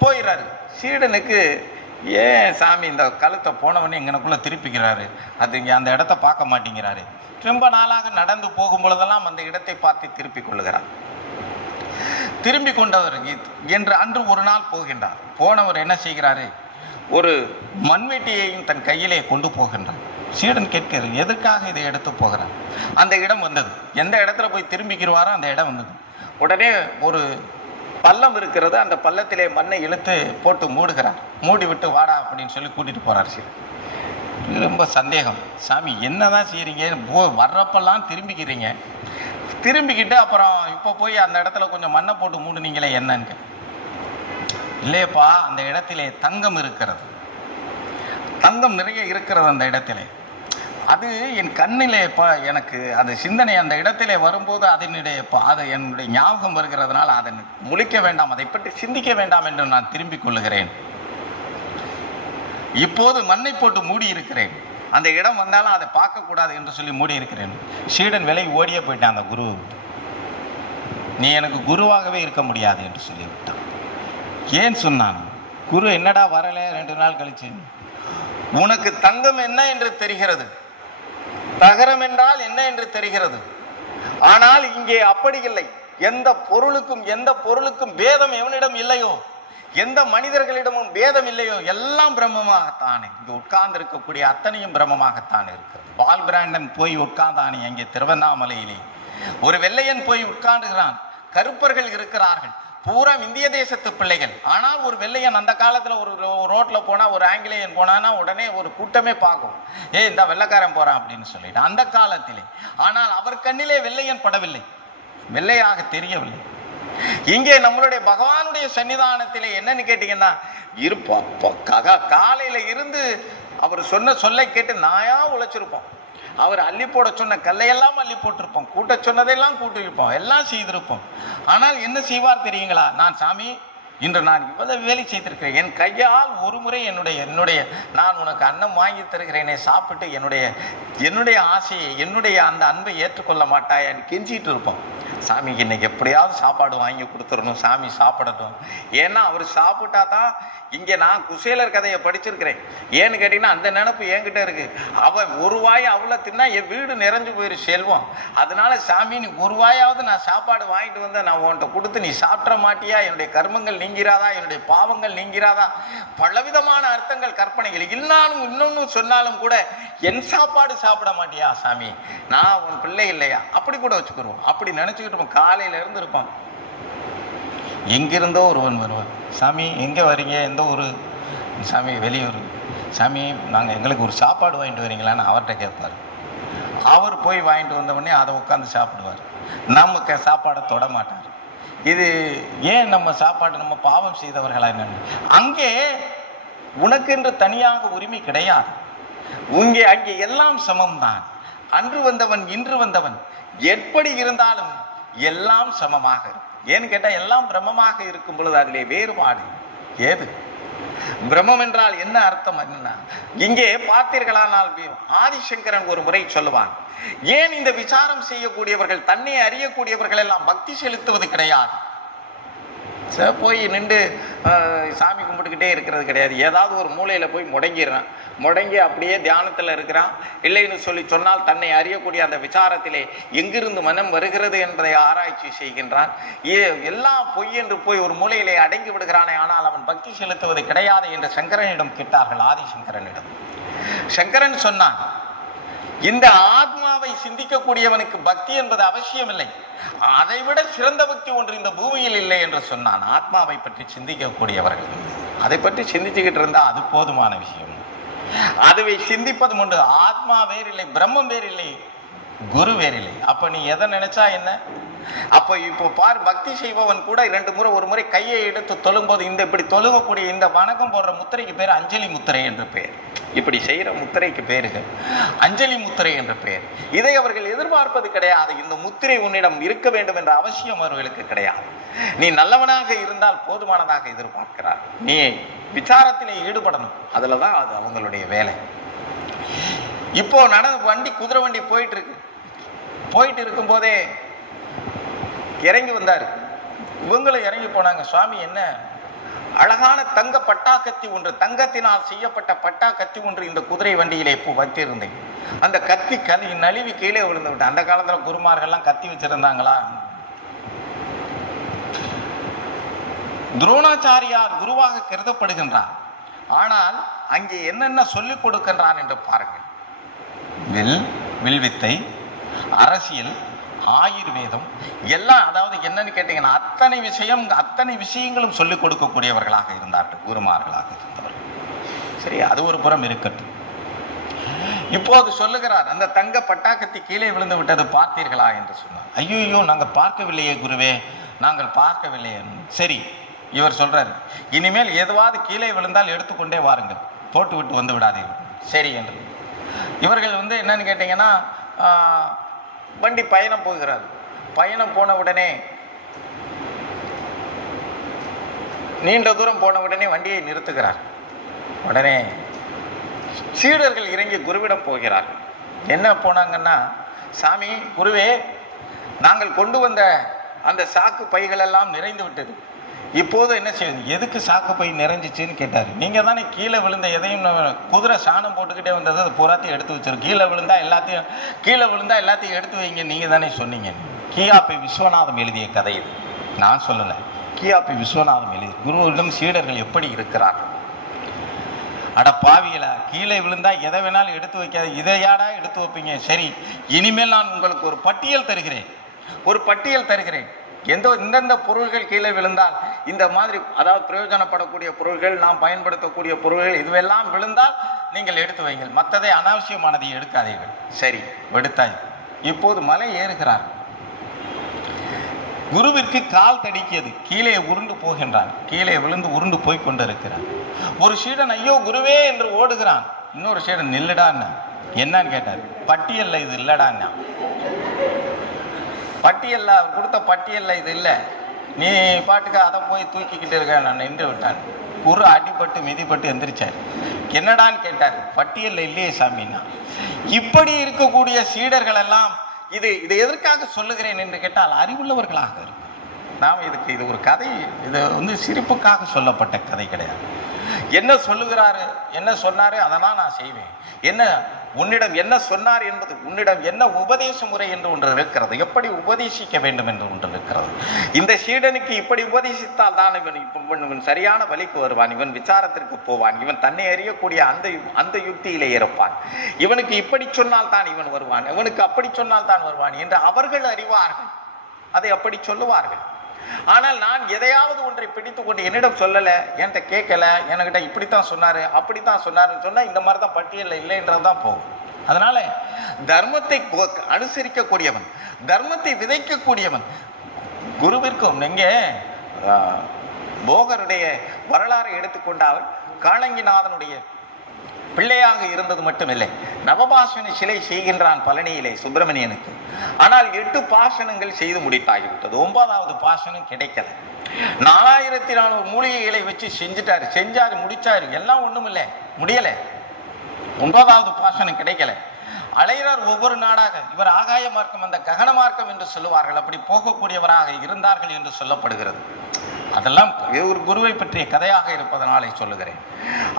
போயிடுறாரு. சீடனுக்கு, ஏன் சாமி இந்த கழுத்தை போனவொடனே எங்கனக்குள்ள திருப்பிக்கிறாரு, அது இங்கே அந்த இடத்த பார்க்க மாட்டேங்கிறாரு. ரொம்ப நாளாக நடந்து போகும் பொழுதெல்லாம் அந்த இடத்தை பார்த்து திருப்பி கொள்ளுகிறார். திரும்பி கொண்டவர் என்று அன்று ஒரு நாள் போகின்றார். போனவர் என்ன செய்கிறாரு, ஒரு மண்வெட்டியையும் தன் கையிலே கொண்டு போகின்றார். சீடன் கேட்கிறார், எதற்காக இதை எடுத்து போகிறார்? அந்த இடம் வந்தது. எந்த இடத்துல போய் திரும்பிக்கிறாரோ அந்த இடம் வந்தது. உடனே ஒரு பள்ளம் இருக்கிறது. அந்த பள்ளத்திலே மண்ணை இழுத்து போட்டு மூடுகிறார். மூடி விட்டு வாடா அப்படின்னு சொல்லி கூட்டிட்டு போறார் சீடன். ரொம்ப சந்தேகம், சாமி என்னதான் செய்யறீங்க, வர்றப்பெல்லாம் திரும்பிக்கிறீங்க, திரும்பிக்கிட்டு அப்புறம் இப்போ போய் அந்த இடத்துல கொஞ்சம் மண்ணை போட்டு மூடுனீங்களே என்னன்னு. இல்லையப்பா, அந்த இடத்திலே தங்கம் இருக்கிறது, தங்கம் நிறைய இருக்கிறது அந்த இடத்திலே. அது என் கண்ணிலே எனக்கு அந்த சிந்தனை அந்த இடத்திலே வரும்போது அது என்னுடைய ஞாபகம் வருகிறதுனால அதை முழிக்க வேண்டாம், அதை பற்றி சிந்திக்க வேண்டாம் என்று நான் திரும்பிக் கொள்ளுகிறேன். இப்போது மண்ணை போட்டு மூடி இருக்கிறேன், அந்த இடம் வந்தாலும் அதை பார்க்கக்கூடாது என்று சொல்லி மூடி இருக்கிறேன். சீடன் விலகி ஓடியே போயிட்டான் அந்த குரு. நீ எனக்கு குருவாகவே இருக்க முடியாது என்று சொல்லிவிட்டான். ஏன் சொன்னான்? குரு என்னடா வரல 2 நாள் கழிச்சு, உனக்கு தங்கம் என்ன என்று தெரிகிறது, தகரம் என்றால் என்ன என்று தெரிகிறது. ஆனால் இங்கே அப்படி இல்லை. எந்த பொருளுக்கும் பேதம் எவனிடம் இல்லையோ, எந்த மனிதர்களிடமும் பேதம் இல்லையோ, எல்லாம் பிரம்மமாகத்தானே. இங்கு உட்கார்ந்து இருக்கக்கூடிய அத்தனையும் பிரம்மமாகத்தான் இருக்கு. பால் பிராண்டன் போய் உட்கார்ந்தானே அங்கே திருவண்ணாமலையிலே, ஒரு வெள்ளையன் போய் உட்கார்ந்துகிறான். கருப்பர்கள் இருக்கிறார்கள், பூரா இந்திய தேசத்து பிள்ளைகள். ஆனால் ஒரு வெள்ளையன் அந்த காலத்துல ஒரு ரோட்ல போனா, ஒரு ஆங்கிலேயன் போனான்னா உடனே ஒரு கூட்டமே பார்க்கும், இந்த வெள்ளைக்காரன் போறான் அப்படின்னு சொல்லிட்டு அந்த காலத்திலே. ஆனால் அவர் கண்ணிலே வெள்ளையன் படவில்லை, வெள்ளையாக தெரியவில்லை. இங்கே நம்மளுடைய பகவானுடைய சன்னிதானத்திலே என்னன்னு கேட்டீங்கன்னா, காலையில இருந்து அவர் சொன்ன சொல்லை கேட்டு நாயா உழைச்சிருப்போம். அவர் அள்ளி போட சொன்ன கல்லையெல்லாம் அள்ளி போட்டிருப்போம், கூட்ட சொன்னதையெல்லாம் கூட்டிருப்போம், எல்லாம் செய்திருப்போம். ஆனால் என்ன செய்வார் தெரியுங்களா? நான் சாமி, இன்று நான் இவ்வளவு வேலை செய்திருக்கிறேன், என் கையால் ஒரு முறை என்னுடைய நான் உனக்கு அன்னம் வாங்கி தருகிறேனே, சாப்பிட்டு என்னுடைய ஆசையை, என்னுடைய அந்த அன்பை ஏற்றுக்கொள்ள மாட்டாயான்னு கெஞ்சிட்டு இருப்போம். சாமிக்கு இன்னைக்கு எப்படியாவது சாப்பாடு வாங்கி கொடுத்துடணும், சாமி சாப்பிடட்டும். ஏன்னா அவர் சாப்பிட்டா தான். இங்கே நான் குசேலர் கதையை படிச்சிருக்கிறேன். ஏன்னு கேட்டீங்கன்னா அந்த நினப்பு என்கிட்ட இருக்கு. அவன் ஒரு வாய் அவ்வளோ தின்னா என் வீடு நிறைஞ்சு போயிரு செல்வம். அதனால சாமி, நீ ஒரு வாயாவது நான் சாப்பாடு வாங்கிட்டு வந்த நான் உன்கிட்ட கொடுத்து நீ சாப்பிட மாட்டியா, என்னுடைய கர்மங்கள் நீங்கிறாதா, என்னுடைய பாவங்கள் நீங்கிறாதா, பலவிதமான அர்த்தங்கள் கற்பனைகள் இல்லாலும் இன்னொன்னு சொன்னாலும் கூட என் சாப்பாடு சாப்பிட மாட்டியா சாமி, நான் உன் பிள்ளை இல்லையா, அப்படி கூட வச்சுக்கிடுவோம். அப்படி நினைச்சுக்கிட்டு இருப்போம். காலையில இருந்து இருப்பான். எங்கிருந்தோ ஒருவன் வருவான். சாமி எங்கே வரீங்க, எந்த ஊர்? சாமி வெளியூர். சாமி நாங்கள் எங்களுக்கு ஒரு சாப்பாடு வாங்கிட்டு வரீங்களான்னு அவர்கிட்ட கேட்பார். அவர் போய் வாங்கிட்டு வந்தவொடனே அதை உட்காந்து சாப்பிடுவார். நமக்கு சாப்பாடை தொட மாட்டார். இது ஏன் நம்ம சாப்பாடு, நம்ம பாவம் செய்தவர்களா என்னன்னு? அங்கே உனக்கென்று தனியாக உரிமை கிடையாது. அங்கே எல்லாம் சமம்தான். அன்று வந்தவன் இன்று வந்தவன் எப்படி இருந்தாலும் எல்லாம் சமமாக இருக்கும். ஏன்னு கேட்டால் எல்லாம் பிரம்மமாக இருக்கும் பொழுது அதிலே வேறுபாடு ஏது? பிரம்மம் என்றால் என்ன அர்த்தம்? என்ன இங்கே பார்த்தீர்களானால் ஆதிசங்கரன் ஒரு முறை சொல்லுவான், ஏன் இந்த விசாரம் செய்யக்கூடியவர்கள், தன்னை அறியக்கூடியவர்கள் எல்லாம் பக்தி செலுத்துவது கிடையாது, போய் நின்று சாமி கும்பிட்டுக்கிட்டே இருக்கிறது கிடையாது. ஏதாவது ஒரு மூலையில் போய் முடங்கி அப்படியே தியானத்தில் இருக்கிறான். இல்லைன்னு சொன்னால் தன்னை அறியக்கூடிய அந்த விசாரத்திலே எங்கிருந்து மனம் வருகிறது என்பதை ஆராய்ச்சி செய்கின்றான். எல்லாம் பொய் என்று போய் ஒரு மூலையிலே அடங்கி விடுகிறானே, ஆனால் அவன் பக்தி செலுத்துவது கிடையாது என்று சங்கரனிடம் கேட்டார்கள். ஆதிசங்கரனிடம் சங்கரன் சொன்னான், இந்த ஆத்மாவை சிந்திக்கக்கூடியவனுக்கு பக்தி என்பது அவசியம் இல்லை, அதைவிட சிறந்த பக்தி ஒன்று இந்த பூமியில் இல்லை என்று சொன்னான். ஆத்மாவை பற்றி சிந்திக்கக்கூடியவர்கள் அதை பற்றி சிந்திச்சுக்கிட்டு இருந்தா அது போதுமான விஷயம். அதுவை சிந்திப்பது உண்டு. ஆத்மா வேறில்லை, பிரம்மம் வேறில்லை, குரு வேறில்லை. அப்ப நீ எதை நினைச்சா என்ன? அப்போ இப்போ பார், பக்தி செய்பவன் கூட 2 முறை ஒரு முறை கையை எடுத்து தொழும்போது இப்படி தொழுகக்கூடிய இந்த வணக்கம் போடுற முத்திரைக்கு பேர் அஞ்சலி முத்திரை என்று பெயர். இப்படி செய்யற முத்திரைக்கு பேருங்க அஞ்சலி முத்திரை என்று பெயர். இதை அவர்கள் எதிர்பார்ப்பது கிடையாது. இந்த முத்திரை உன்னிடம் இருக்க வேண்டும் என்ற அவசியம் அவர்களுக்கு கிடையாது. நீ நல்லவனாக இருந்தால் போதுமானதாக எதிர்பார்க்கிறார். நீ விசாரத்திலே ஈடுபடணும், அதுலதான் அது அவங்களுடைய வேலை. இப்போ வண்டி, குதிரை வண்டி போயிட்டு இருக்கும் போதே இறங்கி வந்தாரு. இவங்களும் இறங்கி போனாங்க. சுவாமி என்ன அழகான தங்க பட்டாக்கத்தி ஒன்று, தங்கத்தினால் செய்யப்பட்ட பட்டாக்கத்தி ஒன்று இந்த குதிரை வண்டியிலே இப்போ வைத்திருந்தேன். அந்த கத்தி நழுவி கீழே விழுந்து விட்டேன். அந்த காலத்துல குருமார்கள்லாம் கத்தி வச்சிருந்தாங்களா? துரோணாச்சாரியார் குருவாக கருதப்படுகின்றார். ஆனால் அங்கே என்னென்ன சொல்லிக் கொடுக்கின்றான் என்று பாருங்கள். வில்வித்தை, அரசியல், ஆயுர்வேதம் எல்லாம், அதாவது என்னன்னு கேட்டீங்கன்னா அத்தனை விஷயங்களும் சொல்லிக் கொடுக்கக்கூடியவர்களாக இருந்தார்கள், குருமார்களாக இருந்தவர்கள். சரி, அது ஒரு புறம் இருக்கட்டும். இப்போது சொல்லுகிறார், அந்த தங்க பட்டாக்கத்தி கீழே விழுந்து விட்டது பார்த்தீர்களா என்று சொன்னார். ஐயோ, நாங்கள் பார்க்கவில்லையே குருவே, நாங்கள் பார்க்கவில்லையே. சரி, இவர் சொல்றாரு, இனிமேல் எதுவாவது கீழே விழுந்தால் எடுத்துக்கொண்டே வாருங்கள், போட்டு விட்டு வந்து விடாதீர்கள். சரி என்று இவர்கள் என்னன்னு கேட்டீங்கன்னா, வண்டி பயணம் போகிறார். பயணம் போன உடனே, நீண்ட தூரம் போன உடனே வண்டியை நிறுத்துகிறார். உடனே சீடர்கள் இறங்கி குருவிடம் போகிறார்கள். என்ன போனாங்கன்னா, சாமி, குருவே, நாங்கள் கொண்டு வந்த அந்த சாக்கு பைகள் எல்லாம் நிறைந்து விட்டது, இப்போது என்ன செய்யுது? எதுக்கு சாக்கு பை நிறைஞ்சிச்சுன்னு கேட்டார். நீங்கள் தானே கீழே விழுந்த எதையும் குதிரை சாணம் போட்டுக்கிட்டே வந்தது, அது பூராத்தையும் எடுத்து வச்சிருக்கு. கீழே விழுந்தா எல்லாத்தையும் எடுத்து வைங்க, நீங்கள் தானே சொன்னீங்க. கியாபி விஸ்வநாதம் எழுதிய கதை இது, நான் சொல்லலை. கியாபி விஸ்வநாதம் எழுதி, குருவிடம் சீடர்கள் எப்படி இருக்கிறார்கள். அட பாவிகளா, கீழே விழுந்தா எதை வேணாலும் எடுத்து வைக்காது, இதையாடா எடுத்து வைப்பீங்க. சரி, இனிமேல் நான் உங்களுக்கு ஒரு பட்டியல் தருகிறேன். எந்தெந்த பொருள்கள் கீழே விழுந்தால் இந்த மாதிரி, அதாவது பிரயோஜனப்படக்கூடிய பொருள்கள், நாம் பயன்படுத்தக்கூடிய பொருள்கள், இதுவெல்லாம் விழுந்தால் நீங்கள் எடுத்து வைங்கள், மற்றதை அனாவசியமானதை எடுக்காதீர்கள். சரி, எடுத்தாய். இப்போது மலை ஏறுகிறார். குருவிற்கு கால் தடிக்கியது, கீழே உருண்டு போகின்றான். கீழே விழுந்து உருண்டு போய் கொண்டிருக்கிறான். ஒரு சீடன் ஐயோ குருவே என்று ஓடுகிறான். இன்னொரு சீடன் நில்லுடான்னு. என்னன்னு கேட்டார். பட்டியல்ல இது இல்லடான்னா. பட்டியல்ல கொடுத்த பட்டியல்ல இது இல்லை, நீ பாட்டுக்கு அதை போய் தூக்கிக்கிட்டு இருக்க. நான் நின்று விட்டான். குரு அடிபட்டு மிதிப்பட்டு எந்திரிச்சார். என்னடான்னு கேட்டார். பட்டியல்ல இல்லையே சாமின்னா. இப்படி இருக்கக்கூடிய சீடர்கள் எல்லாம் இது எதற்காக சொல்லுகிறேன் என்று கேட்டால், அறிவுள்ளவர்களாக இருக்கும். நாம் இது ஒரு கதை, இது சிரிப்புக்காக சொல்லப்பட்ட கதை கிடையாது. என்ன சொல்லுகிறாரு, என்ன சொன்னாரு, அதெல்லாம் நான் செய்வேன். உன்னிடம் என்ன சொன்னார் என்பது, உன்னிடம் என்ன உபதேச முறை என்று ஒன்று இருக்கிறது, எப்படி உபதேசிக்க வேண்டும் என்று ஒன்று இருக்கிறது. இந்த சீடனுக்கு இப்படி உபதேசித்தால் தான் இவன் சரியான வழிக்கு வருவான், இவன் விசாரத்திற்கு போவான், இவன் தன்னை அறியக்கூடிய அந்த யுக்தியிலே இருப்பான், இவனுக்கு இப்படி சொன்னால் தான் இவன் வருவான், இவனுக்கு அப்படி சொன்னால் தான் வருவான் என்று அவர்கள் அறிவார்கள், அதை அப்படி சொல்லுவார்கள். ஆனால் நான் எதையாவது ஒன்றை பிடித்து கொண்டு என்னிடம் சொல்லலை, என்கிட்ட கேட்கல, என்கிட்ட இப்படித்தான் சொன்னாரு அப்படித்தான் சொன்னாருன்னு சொன்னா இந்த மாதிரி தான் பட்டியலில் இல்லைன்றதுதான் போகும். அதனால தர்மத்தை அனுசரிக்கக்கூடியவன், தர்மத்தை விதைக்கக்கூடியவன் குருவிற்கும். நீங்க போகருடைய வரலாறை எடுத்துக்கொண்டால், காளங்கிநாதனுடைய பிள்ளையாக இருந்தது மட்டுமில்லை, நவபாஷண சிலை செய்கின்றான் பழனியிலே சுப்பிரமணியனுக்கு. ஆனால் 8 பாசனங்கள் செய்து முடித்தாகிவிட்டது. 9வது பாசனம் கிடைக்கல. 4400 மூலிகைகளை வச்சு செஞ்சாரு, முடிச்சாரு, எல்லாம் ஒண்ணும் இல்லை, முடியல. 9வது பாசனம் கிடைக்கல. அலைகிறார் ஒவ்வொரு நாடாக. இவர் ஆகாய மார்க்கம், அந்த ககன மார்க்கம் என்று சொல்லுவார்கள், அப்படி போகக்கூடியவராக இருந்தார்கள் என்று சொல்லப்படுகிறது. அதெல்லாம் ஒரு குருவை பற்றிய கதையாக இருப்பதனாலே சொல்லுகிறேன்.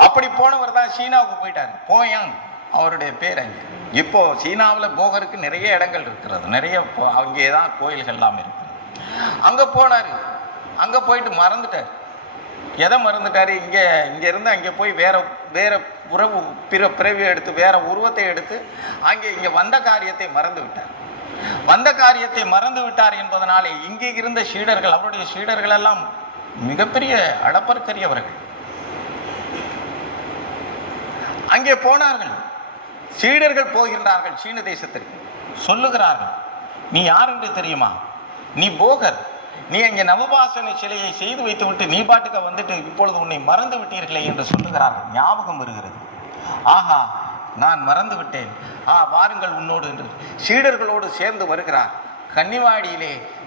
அப்படி போனவர் தான் சீனாவுக்கு போயிட்டார். போயாங் அவருடைய பேர். அங்கே இப்போ சீனாவில் போகருக்கு நிறைய இடங்கள் இருக்கிறது, நிறைய அங்கேதான் கோயில்கள் எல்லாம் இருக்கு. அங்க போனாரு. அங்க போயிட்டு மறந்துட்டார். எதை மறந்துட்டாரு? இங்க இருந்து அங்கே போய் வேற பிறவி எடுத்து, வேற உருவத்தை எடுத்து இங்க வந்த காரியத்தை மறந்து விட்டார். வந்த காரியத்தை மறந்து விட்டார் என்பதனாலே இங்கே இருந்த சீடர்கள், அவருடைய சீடர்கள் எல்லாம் மிகப்பெரிய அளப்பற்கரியவர்கள். அங்கே போனார்கள். சீடர்கள் போகின்றார்கள் சீன தேசத்திற்கு. சொல்லுகிறார்கள், நீ யார் என்று தெரியுமா? நீ போகர். நீ அங்கே நவபாசன சிலையை செய்து வைத்து விட்டு நீ பாட்டுக்க வந்துட்டு இப்பொழுது உன்னை மறந்து விட்டீர்களே என்று சொல்லுகிறார்கள். ஞாபகம் வருகிறது. ஆஹா, நான் மறந்து விட்டேன். வாருங்கள் உன்னோடு என்று சீடர்களோடு சேர்ந்து வருகிறார்.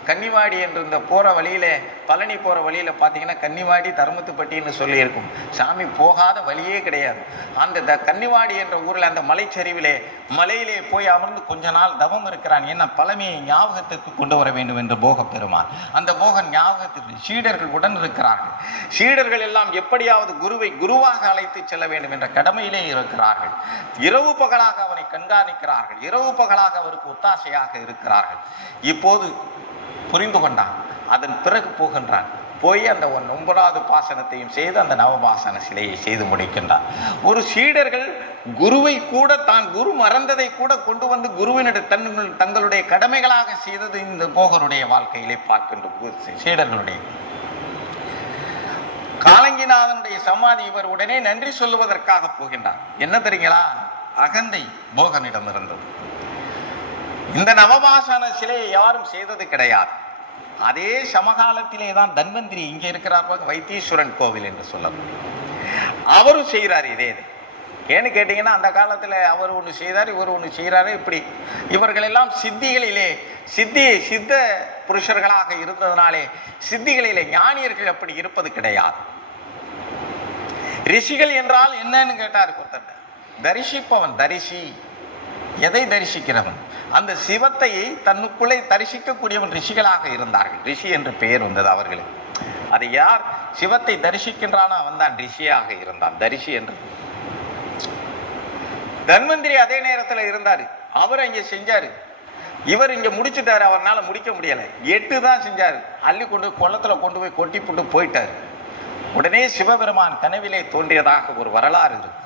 கன்னிவாடி என்று இந்த போற வழியில, பழனி போற வழியில பாத்தீங்கன்னா கன்னிவாடி தர்மத்துப்பட்டின்னு சொல்லி இருக்கும். சாமி போகாத வழியே கிடையாது. அந்த கன்னிவாடி என்ற ஊர்ல அந்த மலைச்சரிவிலே மலையிலே போய் அமர்ந்து கொஞ்ச நாள் தவம் இருக்கிறான். என்ன பழமையை ஞாபகத்திற்கு கொண்டு வர வேண்டும் என்று போக பெருமான். அந்த போகன் ஞாபகத்திற்கு சீடர்கள் உடன் இருக்கிறார்கள். சீடர்கள் எல்லாம் எப்படியாவது குருவை குருவாக அழைத்து செல்ல வேண்டும் என்ற கடமையிலே இருக்கிறார்கள். இரவு பகலாக அவனை கண்காணிக்கிறார்கள். இரவு பகலாக அவருக்கு ஒத்தாசையாக இருக்கிறார்கள். இப்போது புரிந்து கொண்டான். அதன் பிறகு போகின்றான். போய் அந்த 9வது பாசனத்தையும் செய்து அந்த நவபாசன சிலையை செய்து முடிக்கின்றார். ஒரு சீடர்கள் குருவை கூட, தான் குரு மறந்ததை கூட கொண்டு வந்து குருவினுடைய தங்களுடைய கடமைகளாக செய்தது இந்த போகருடைய வாழ்க்கையிலே பார்க்கின்ற சீடர்களுடைய. காலங்கிநாதனுடைய சமாதி இவர் உடனே நன்றி சொல்லுவதற்காக போகின்றார். என்ன தெரியுங்களா, அகந்தை போகனிடம் இருந்தது. இந்த நவபாசன சிலையை யாரும் செய்தது கிடையாது. அதே சமகாலத்திலே தான் தன்வந்திரி, இங்கே இருக்கிறார் வைத்தீஸ்வரன் கோவில் என்று சொல்லணும், அவரும் செய்கிறார் இதே. ஏன்னு கேட்டீங்கன்னா, அந்த காலத்துல அவர் ஒண்ணு செய்தார், இவர் ஒண்ணு செய்யறாரு. இப்படி இவர்கள் எல்லாம் சித்திகளிலே சித்த புருஷர்களாக இருந்ததனாலே சித்திகளிலே ஞானியர்கள் அப்படி இருப்பது கிடையாது. ரிஷிகள் என்றால் என்னன்னு கேட்டார் ஒருத்தர். தரிசிப்பவன், தரிசி, எதை தரிசிக்கிறவன், அந்த சிவத்தை தன்னுக்குள்ளே தரிசிக்கக்கூடியவன் ரிஷிகளாக இருந்தார்கள். ரிஷி என்று பெயர் வந்தது அவர்களுக்கு. அது யார் சிவத்தை தரிசிக்கின்றானோ அவன் தான் ரிஷியாக இருந்தான், தரிசி என்று. தன்வந்திரி அதே நேரத்தில் இருந்தாரு, அவர் அங்கே செஞ்சாரு, இவர் இங்க முடிச்சுட்டாரு, அவரால் முடிக்க முடியல. 8 தான் செஞ்சாரு, அள்ளி கொண்டு குளத்துல கொண்டு போய் கொட்டி போட்டு போயிட்டாரு. உடனே சிவபெருமான் கனவிலே தோன்றியதாக ஒரு வரலாறு இருக்கு.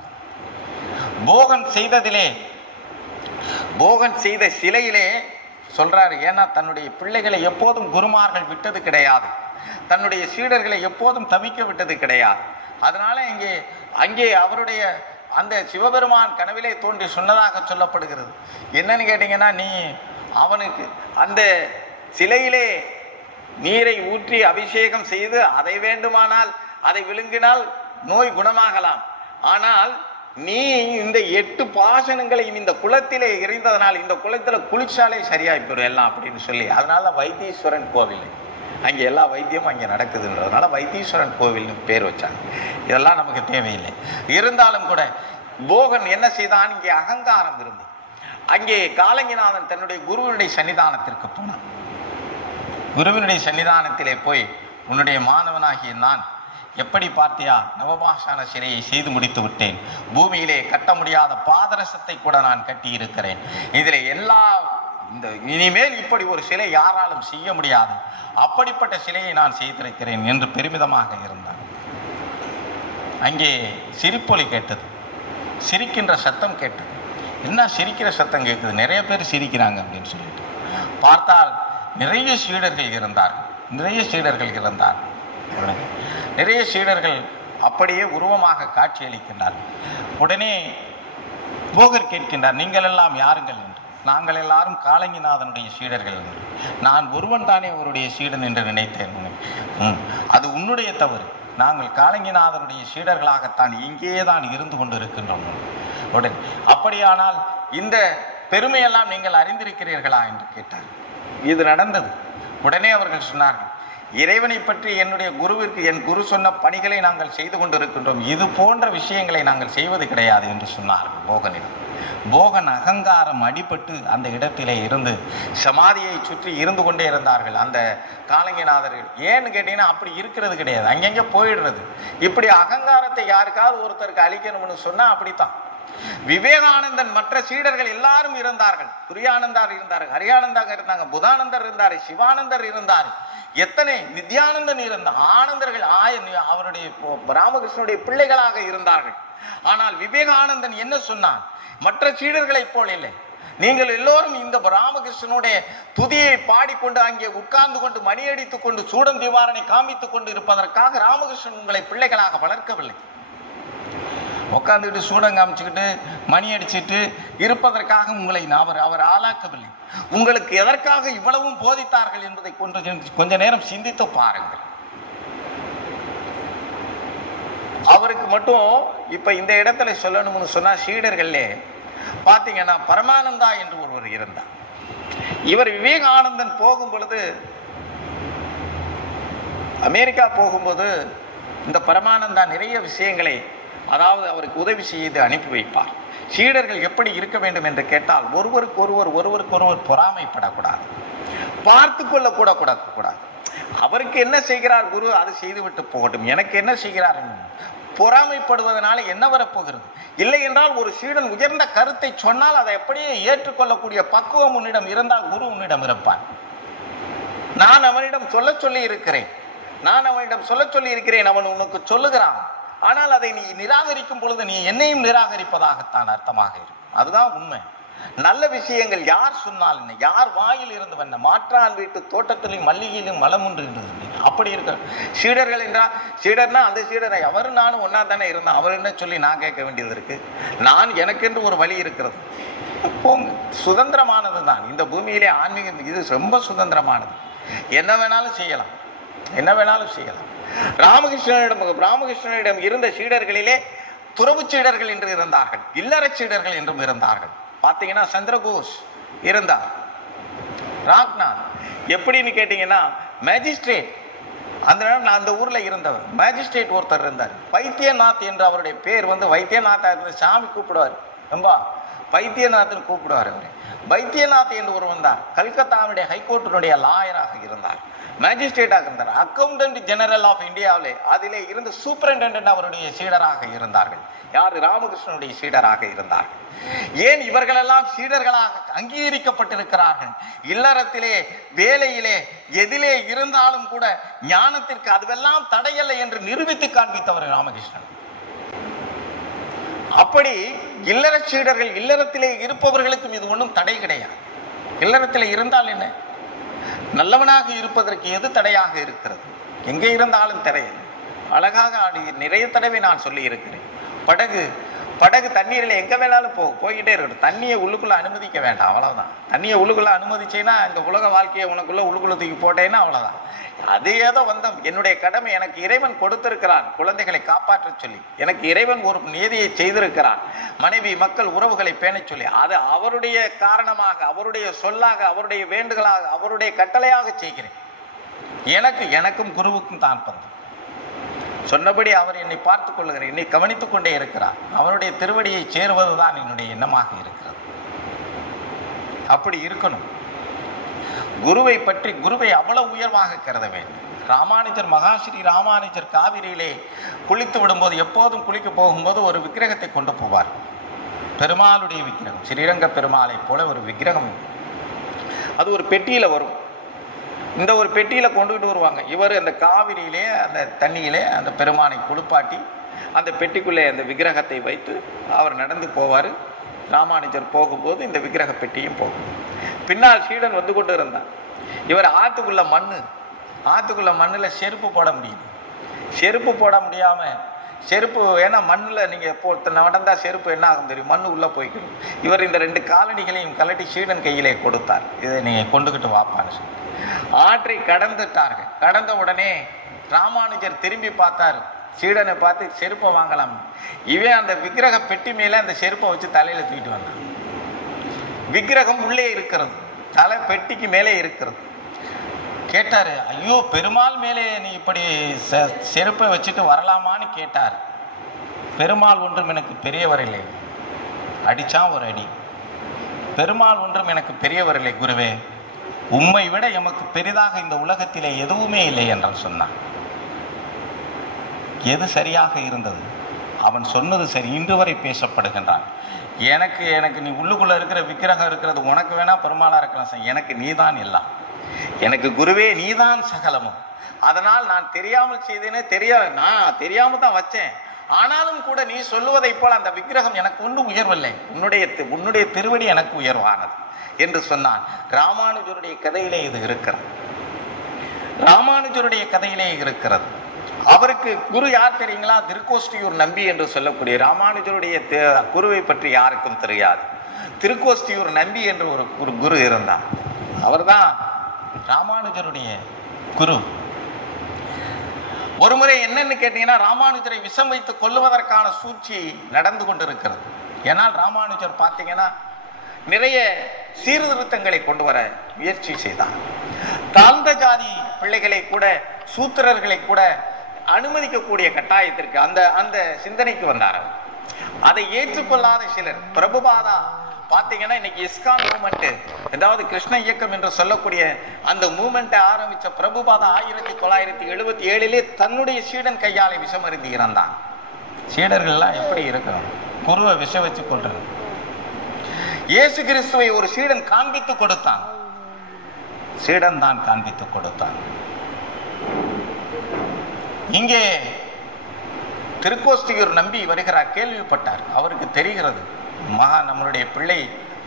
போகன் செய்த சிலையிலே சொல்றாரு. ஏன்னா தன்னுடைய பிள்ளைகளை எப்போதும் குருமார்கள் விட்டது கிடையாது, தன்னுடைய சீடர்களை எப்போதும் தவிக்க விட்டது கிடையாது. அதனால அங்கே அவருடைய அந்த சிவபெருமான் கனவிலே தோன்றி சொன்னதாக சொல்லப்படுகிறது. என்னன்னு கேட்டீங்கன்னா, நீ அவனுக்கு அந்த சிலையிலே நீரை ஊற்றி அபிஷேகம் செய்து அதை வேண்டுமானால் அதை விழுங்கினால் நோய் குணமாகலாம், ஆனால் நீ இந்த 8 பாசனங்களையும் இந்த குளத்திலே எரிந்ததனால் இந்த குளத்துல குளிச்சாலே சரியாய் போயிடும் எல்லாம் அப்படின்னு சொல்லி, அதனால வைத்தீஸ்வரன் கோவில், அங்கே எல்லா வைத்தியமும் அங்கே நடக்குதுன்றதுனால வைத்தீஸ்வரன் கோவில்னு பேர் வச்சாங்க. இதெல்லாம் நமக்கு தேவையில்லை. இருந்தாலும் கூட போகன் என்ன செய்தான், இங்கே அகங்காரம் இருந்து அங்கே காலங்கிநாதன் தன்னுடைய குருவினுடைய சன்னிதானத்திற்கு போனான். குருவினுடைய சன்னிதானத்திலே போய், உன்னுடைய மாணவனாகிய நான் எப்படி பார்த்தியா, நவபாஷான சிலையை செய்து முடித்து விட்டேன், பூமியிலே கட்ட முடியாத பாதரசத்தை கூட நான் கட்டி இருக்கிறேன், இதில் இனிமேல் இப்படி ஒரு சிலை யாராலும் செய்ய முடியாது, அப்படிப்பட்ட சிலையை நான் செய்திருக்கிறேன் என்று பெருமிதமாக இருந்தான். அங்கே சிரிப்பொலி கேட்டது, சிரிக்கின்ற சத்தம் கேட்டது. என்ன சிரிக்கிற சத்தம் கேட்குது, நிறைய பேர் சிரிக்கிறாங்க அப்படின்னு சொல்லிட்டு பார்த்தால் நிறைய சீடர்கள் இருந்தார்கள். நிறைய சீடர்கள் அப்படியே உருவமாக காட்சி அளிக்கின்றார்கள். உடனே போகர் கேட்கின்றார், நீங்கள் எல்லாம் யாருங்கள் என்று. நாங்கள் எல்லாரும் காலங்கிநாதனுடைய சீடர்கள் என்று. நான் ஒருவன் தானே அவருடைய சீடன் என்று நினைத்தேன். அது உன்னுடைய தவறு, நாங்கள் காலங்கிநாதனுடைய சீடர்களாகத்தான் இங்கேதான் இருந்து கொண்டிருக்கின்றோம். உடனே அப்படியானால் இந்த பெருமையெல்லாம் நீங்கள் அறிந்திருக்கிறீர்களா என்று கேட்டார். இது நடந்தது. உடனே அவர்கள் சொன்னார்கள், இறைவனை பற்றி என்னுடைய குருவிற்கு என் குரு சொன்ன பணிகளை நாங்கள் செய்து கொண்டிருக்கின்றோம், இது போன்ற விஷயங்களை நாங்கள் செய்வது கிடையாது என்று சொன்னார்கள் போகனிடம். போகன் அகங்காரம் அடிபட்டு அந்த இடத்திலே இருந்து சமாதியை சுற்றி இருந்து கொண்டே இருந்தார்கள் அந்த காலங்கிநாதர்கள். ஏன்னு கேட்டீங்கன்னா, அப்படி இருக்கிறது கிடையாது, அங்கங்கே போயிடுறது. இப்படி அகங்காரத்தை யாருக்காவது ஒருத்தருக்கு அழிக்கணும்னு சொன்னா அப்படித்தான். விவேகானந்தன் மற்ற சீடர்கள் எல்லாரும் இருந்தார்கள். துரியானந்தார் இருந்தார்கள், ஹரியானந்தாங்க இருந்தாங்க, புதானந்தர் இருந்தார், சிவானந்தர் இருந்தார், எத்தனை நித்யானந்தன் இருந்த ஆனந்தர்கள் அவருடைய ராமகிருஷ்ணனுடைய பிள்ளைகளாக இருந்தார்கள். ஆனால் விவேகானந்தன் என்ன சொன்னான், மற்ற சீடர்களை போல் இல்லை, நீங்கள் எல்லோரும் இந்த ராமகிருஷ்ணனுடைய துதியை பாடிக்கொண்டு அங்கே உட்கார்ந்து கொண்டு மணியடித்துக் கொண்டு சூடம் திவாரனை காமித்துக் கொண்டு இருப்பதற்காக ராமகிருஷ்ணன் உங்களை பிள்ளைகளாக வளர்க்கவில்லை. உட்காந்துக்கிட்டு சூடம் காமிச்சுக்கிட்டு மணி அடிச்சுட்டு இருப்பதற்காக உங்களை அவர் ஆளாக்கவில்லை. உங்களுக்கு எதற்காக இவ்வளவும் போதித்தார்கள் என்பதை கொஞ்ச நேரம் சிந்தித்து பாருங்கள். அவருக்கு மட்டும் இப்ப இந்த இடத்துல சொல்லணும்னு சொன்னா, சீடர்களே பாத்தீங்கன்னா பரமானந்தா என்று ஒருவர் இருந்தார். இவர் விவேகானந்தன் போகும் பொழுது, அமெரிக்கா போகும்போது இந்த பரமானந்தா நிறைய விஷயங்களை, அதாவது அவருக்கு உதவி செய்து அனுப்பி வைப்பார். சீடர்கள் எப்படி இருக்க வேண்டும் என்று கேட்டால், ஒருவருக்கொருவர் பொறாமைப்படக்கூடாது, பார்த்து கொள்ள கூட கூடாது. அவருக்கு என்ன செய்கிறார் குரு, அதை செய்துவிட்டு போகட்டும், எனக்கு என்ன செய்கிறார், பொறாமைப்படுவதனால என்ன வரப்போகிறது? இல்லை என்றால் ஒரு சீடன் உயர்ந்த கருத்தை சொன்னால் அதை அப்படியே ஏற்றுக்கொள்ளக்கூடிய பக்குவம் உன்னிடம் இருந்தால் குரு உன்னிடம் இருப்பார். நான் அவனிடம் சொல்ல சொல்லி இருக்கிறேன், அவன் உனக்கு சொல்லுகிறான். ஆனால் அதை நீ நிராகரிக்கும் பொழுது நீ என்னையும் நிராகரிப்பதாகத்தான் அர்த்தமாக இருக்கும். அதுதான் உண்மை. நல்ல விஷயங்கள் யார் சொன்னால் என்ன, யார் வாயில் இருந்து வந்த மாற்றான் வீட்டு தோட்டத்திலும் மல்லிகையிலும் மலம் உண்டு இருந்தது. அப்படி இருக்க சீடர்கள் என்றால், சீடர்னா அந்த சீடரை அவரு நானும் ஒன்னா தானே இருந்தோம், அவர் என்ன சொல்லி நான் கேட்க வேண்டியது இருக்கு? நான் எனக்கென்று ஒரு வழி இருக்கிறது. போங்க, சுதந்திரமானது தான் இந்த பூமியிலே. ஆன்மீகம் இது ரொம்ப சுதந்திரமானது. என்ன வேணாலும் செய்யலாம், என்ன வேணாலும் செய்யலாம். ராமகிருஷ்ணனிடம் இருந்த சீடர்களிலே துறவு சீடர்கள் என்று இருந்தார்கள், இல்லற சீடர்கள் என்றும் இருந்தார்கள். பார்த்தீங்கன்னா சந்திரகோஷ் இருந்தார், ராக்நாத் எப்படின்னு கேட்டீங்கன்னா மேஜிஸ்ட்ரேட். அந்த நேரம் நான் அந்த ஊர்ல இருந்தவர், மேஜிஸ்ட்ரேட் ஒருத்தர் இருந்தார், வைத்தியநாத் என்று அவருடைய பேர். வைத்தியநாத் சாமி கூப்பிடுவார், ரொம்ப வைத்தியநாத்னு கூப்பிடுவார். அவர் வைத்தியநாத் என்று ஒருவர் வந்தார், கல்கத்தாவுடைய ஹைகோர்ட்டினுடைய லாயராக இருந்தார், மேஜிஸ்ட்ரேட்டாக இருந்தார், அக்கவுண்டன்ட் ஜெனரல் ஆஃப் இந்தியாவிலே அதிலே இருந்து சூப்பரிண்டென்டென்ட் அவருடைய சீடராக இருந்தார்கள். யார்? ராமகிருஷ்ணனுடைய சீடராக இருந்தார்கள். ஏன் இவர்களெல்லாம் சீடர்களாக அங்கீகரிக்கப்பட்டிருக்கிறார்கள்? இல்லறத்திலே, வேலையிலே, எதிலே இருந்தாலும் கூட ஞானத்திற்கு அதுவெல்லாம் தடையல்ல என்று நிரூபித்து காண்பித்தவர் ராமகிருஷ்ணன். அப்படி இல்லற சீடர்கள், இல்லறத்திலே இருப்பவர்களுக்கும் இது ஒன்றும் தடை கிடையாது. இல்லறத்திலே இருந்தால் என்ன, நல்லவனாக இருப்பதற்கு எது தடையாக இருக்கிறது? எங்கே இருந்தாலும் தடையில்லை. அழகாக நிறைய தடவை நான் சொல்லி இருக்கிறேன். படகு தண்ணீரில் எங்க வேணாலும் போய்கிட்டே இருக்கட்டும், தண்ணியை உள்ளுக்குள்ள அனுமதிக்க வேண்டாம், அவ்வளவுதான். தண்ணியை உள்ளுக்குள்ள அனுமதிச்சேன்னா இந்த உலக வாழ்க்கையை உனக்குள்ள உள்ளுக்குள்ள தூக்கி போட்டேன்னா அவ்வளவுதான். அது ஏதோ வந்தோம், என்னுடைய கடமை, எனக்கு இறைவன் கொடுத்திருக்கிறான் குழந்தைகளை காப்பாற்ற சொல்லி, எனக்கு இறைவன் ஒரு நியதியை செய்திருக்கிறான், மனைவி மக்கள் உறவுகளை பேணச் சொல்லி. அது அவருடைய காரணமாக, அவருடைய சொல்லாக, அவருடைய வேண்டுகளாக, அவருடைய கட்டளையாக செய்கிறேன். எனக்கும் குருவுக்கும் தான் பந்தம். சொன்னபடி அவர் என்னை பார்த்துக் கொள்ளுகிறார், என்னை கவனித்துக் கொண்டே இருக்கிறார். அவருடைய திருவடியை சேருவதுதான் என்னுடைய எண்ணமாக இருக்கிறது. அப்படி இருக்கணும். குருவை அவ்வளவு உயர்வாக கருத வேண்டும். ராமானுஜர், மகாஸ்ரீ ராமானுஜர் காவிரியிலே குளித்து விடும்போது, எப்போதும் குளிக்க போகும்போது ஒரு விக்கிரகத்தை கொண்டு போவார். பெருமாளுடைய விக்கிரகம், ஸ்ரீரங்க பெருமாளை போல ஒரு விக்கிரகம். அது ஒரு பெட்டியில வரும். இந்த ஒரு பெட்டியில கொண்டுகிட்டு வருவாங்க. இவர் அந்த காவிரியிலே, அந்த தண்ணியிலே அந்த பெருமானை குளிப்பாட்டி அந்த பெட்டிக்குள்ளே அந்த விக்கிரகத்தை வைத்து அவர் நடந்து போவார். ராமானுஜர் போகும்போது இந்த விக்கிரக பெட்டியும் போகும். பின்னால் சீடன் வந்து கொண்டு இருந்தான். இவர் ஆத்துக்குள்ள மண்ணில் செருப்பு போட முடியும். செருப்பு போட முடியாம, செருப்பு ஏன்னா மண்ணில் நீங்க நடந்தா செருப்பு என்ன ஆகும் தெரியும், மண்ணு உள்ள போய்க்கணும். இவர் இந்த 2 காலணிகளையும் கலட்டி சீடன் கையிலே கொடுத்தார், இதை நீங்க கொண்டுகிட்டு வாப்பான்னு சொல்லி. ஆற்றை கடந்துட்டார்கள். கடந்த உடனே ராமானுஜர் திரும்பி பார்த்தார், சீடனை பார்த்து செருப்பை வாங்கலாம். இவன் அந்த விக்கிரக பெட்டி மேல அந்த செருப்பை வச்சு தலையில தூக்கிட்டு வந்தான். விக்கிரகம் உள்ளே இருக்கிறது, தலை பெட்டிக்கு மேலே இருக்கிறது. கேட்டாரு, ஐயோ பெருமாள் மேலே நீ இப்படி செருப்பை வச்சுட்டு வரலாமான்னு கேட்டார். பெருமாள் ஒன்றும் எனக்கு பெரியவர் இல்லை. அடிச்சான் ஒரு அடி. பெருமாள் ஒன்றும் எனக்கு பெரியவர் இல்லை குருவே, உம்மை விட எமக்கு பெரிதாக இந்த உலகத்திலே எதுவுமே இல்லை என்றான் சொன்னான். எது சரியாக இருந்தது? அவன் சொன்னது சரி. இன்று வரை பேசப்படுகின்றான். எனக்கு நீ உள்ளுக்குள்ள இருக்கிற விக்கிரகம் இருக்கிறது, உனக்கு வேணா பெருமாளா இருக்கலாம், எனக்கு நீதான் எல்லாம், எனக்கு குருவே நீதான் சகலமும். அதனால் நான் தெரியாமல் செய்தேனே, நான் தெரியாம தான் வச்சேன். ஆனாலும் கூட நீ சொல்லுவதை போல அந்த விக்கிரகம் எனக்கு ஒன்றும் உயர்வில்லை, உன்னுடைய திருவடி எனக்கு உயர்வானது என்று சொன்னான். ராமானுஜருடைய கதையிலே இது இருக்கிறது. ராமானுஜருடைய கதையிலே இருக்கிறது. அவருக்கு குரு யார் தெரியுங்களா? திருக்கோஷ்டியூர் நம்பி என்று சொல்லக்கூடிய ராமானுஜருடைய குருவை பற்றி யாருக்கும் தெரியாது. திருக்கோஷ்டியூர் நம்பி என்று ஒரு குரு இருந்தார். அவர்தான் ராமானுஜருடைய குரு. ஒரு முறை என்னன்னு கேட்டீங்கன்னா, ராமானுஜரை விஷம் வைத்து கொல்லுவதற்கான சூழ்ச்சி நடந்து கொண்டிருக்கிறது. ஏனால் ராமானுஜர் பார்த்தீங்கன்னா நிறைய சீர்திருத்தங்களை கொண்டு வர முயற்சி செய்தார். தாழ்ந்த ஜாதி பிள்ளைகளை கூட, சூத்திரர்களை கூட அனுமதிக்கக்கூடிய கட்டாயத்திற்கு அந்த சிந்தனைக்கு வந்தார். அதை ஏற்றுக்கொள்ளாத சிலர், பிரபுபாதா பாத்தீங்கன்னா இன்னைக்கு இஸ்கான் மூவ்மெண்ட், அதாவது கிருஷ்ண இயக்கம் என்று சொல்லக்கூடிய அந்த மூவ்மெண்ட்டை ஆரம்பிச்ச பிரபுபாதா 1977 தன்னுடைய சீடன் கையாலே விஷமருந்தி இறந்தான். சீடர்கள் எல்லாம் எப்படி இருக்கணும்? குருவை விஷ வச்சு கொள்றது. இயேசு கிறிஸ்துவை ஒரு சீடன் காண்பித்து கொடுத்தான். சீடன் தான் காண்பித்து கொடுத்தான். இங்கே திருக்கோஷ்டியூர் நம்பி வருகிறார், கேள்விப்பட்டார். அவருக்கு தெரிகிறது, நம்மளுடைய பிள்ளை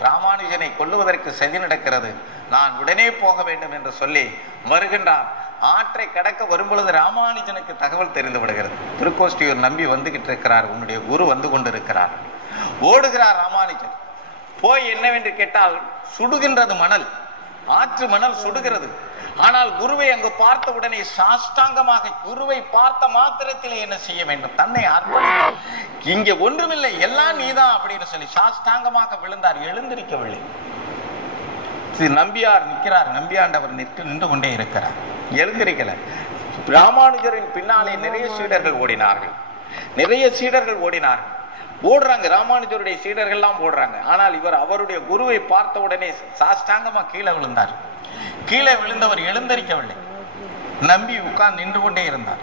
ராமானுஜனை கொல்லுவதற்கு சதி நடக்கிறது, நான் உடனே போக வேண்டும் என்று சொல்லி வருகின்றார். ஆற்றை கடக்க வரும்பொழுது ராமானுஜனுக்கு தகவல் தெரிந்து விடுகிறது. திருக்கோஷ்டியூர் நம்பி வந்துகிட்டு இருக்கிறார், உன்னுடைய குரு வந்து கொண்டிருக்கிறார். ஓடுகிறார் ராமானுஜன். போய் என்னவென்று கேட்டால், சுடுகின்றது மணல், ஆற்று மணல் சுடுகிறது. ஆனால் குருவை அங்கு பார்த்த உடனே சாஷ்டாங்கமாக, குருவை பார்த்த மாத்திரத்திலே என்ன செய்ய வேண்டும், தன்னை அர்ப்பணித்தார். இங்கே ஒன்றுமில்லை, எல்லாம் நீதான் அப்படின்னு சொல்லி சாஷ்டாங்கமாக விழுந்தார். எழுந்திருக்கவில்லை. நம்பியார் நிற்கிறார், நம்பியாண்டவர் நின்று கொண்டே இருக்கிறார், எழுந்திருக்கல. ராமானுஜரின் பின்னாலே நிறைய சீடர்கள் ஓடினார்கள், நிறைய சீடர்கள் ஓடினார்கள். ஓடுறாங்க, ராமானுஜருடைய சீடர்கள் எல்லாம் ஓடுறாங்க. ஆனால் இவர் அவருடைய குருவை பார்த்த உடனே சாஷ்டாங்கமா கீழே விழுந்தார். கீழே விழுந்தவர் எழுந்தரிக்கவில்லை. நம்பி உட்கார்ந்து நின்று கொண்டே இருந்தார்.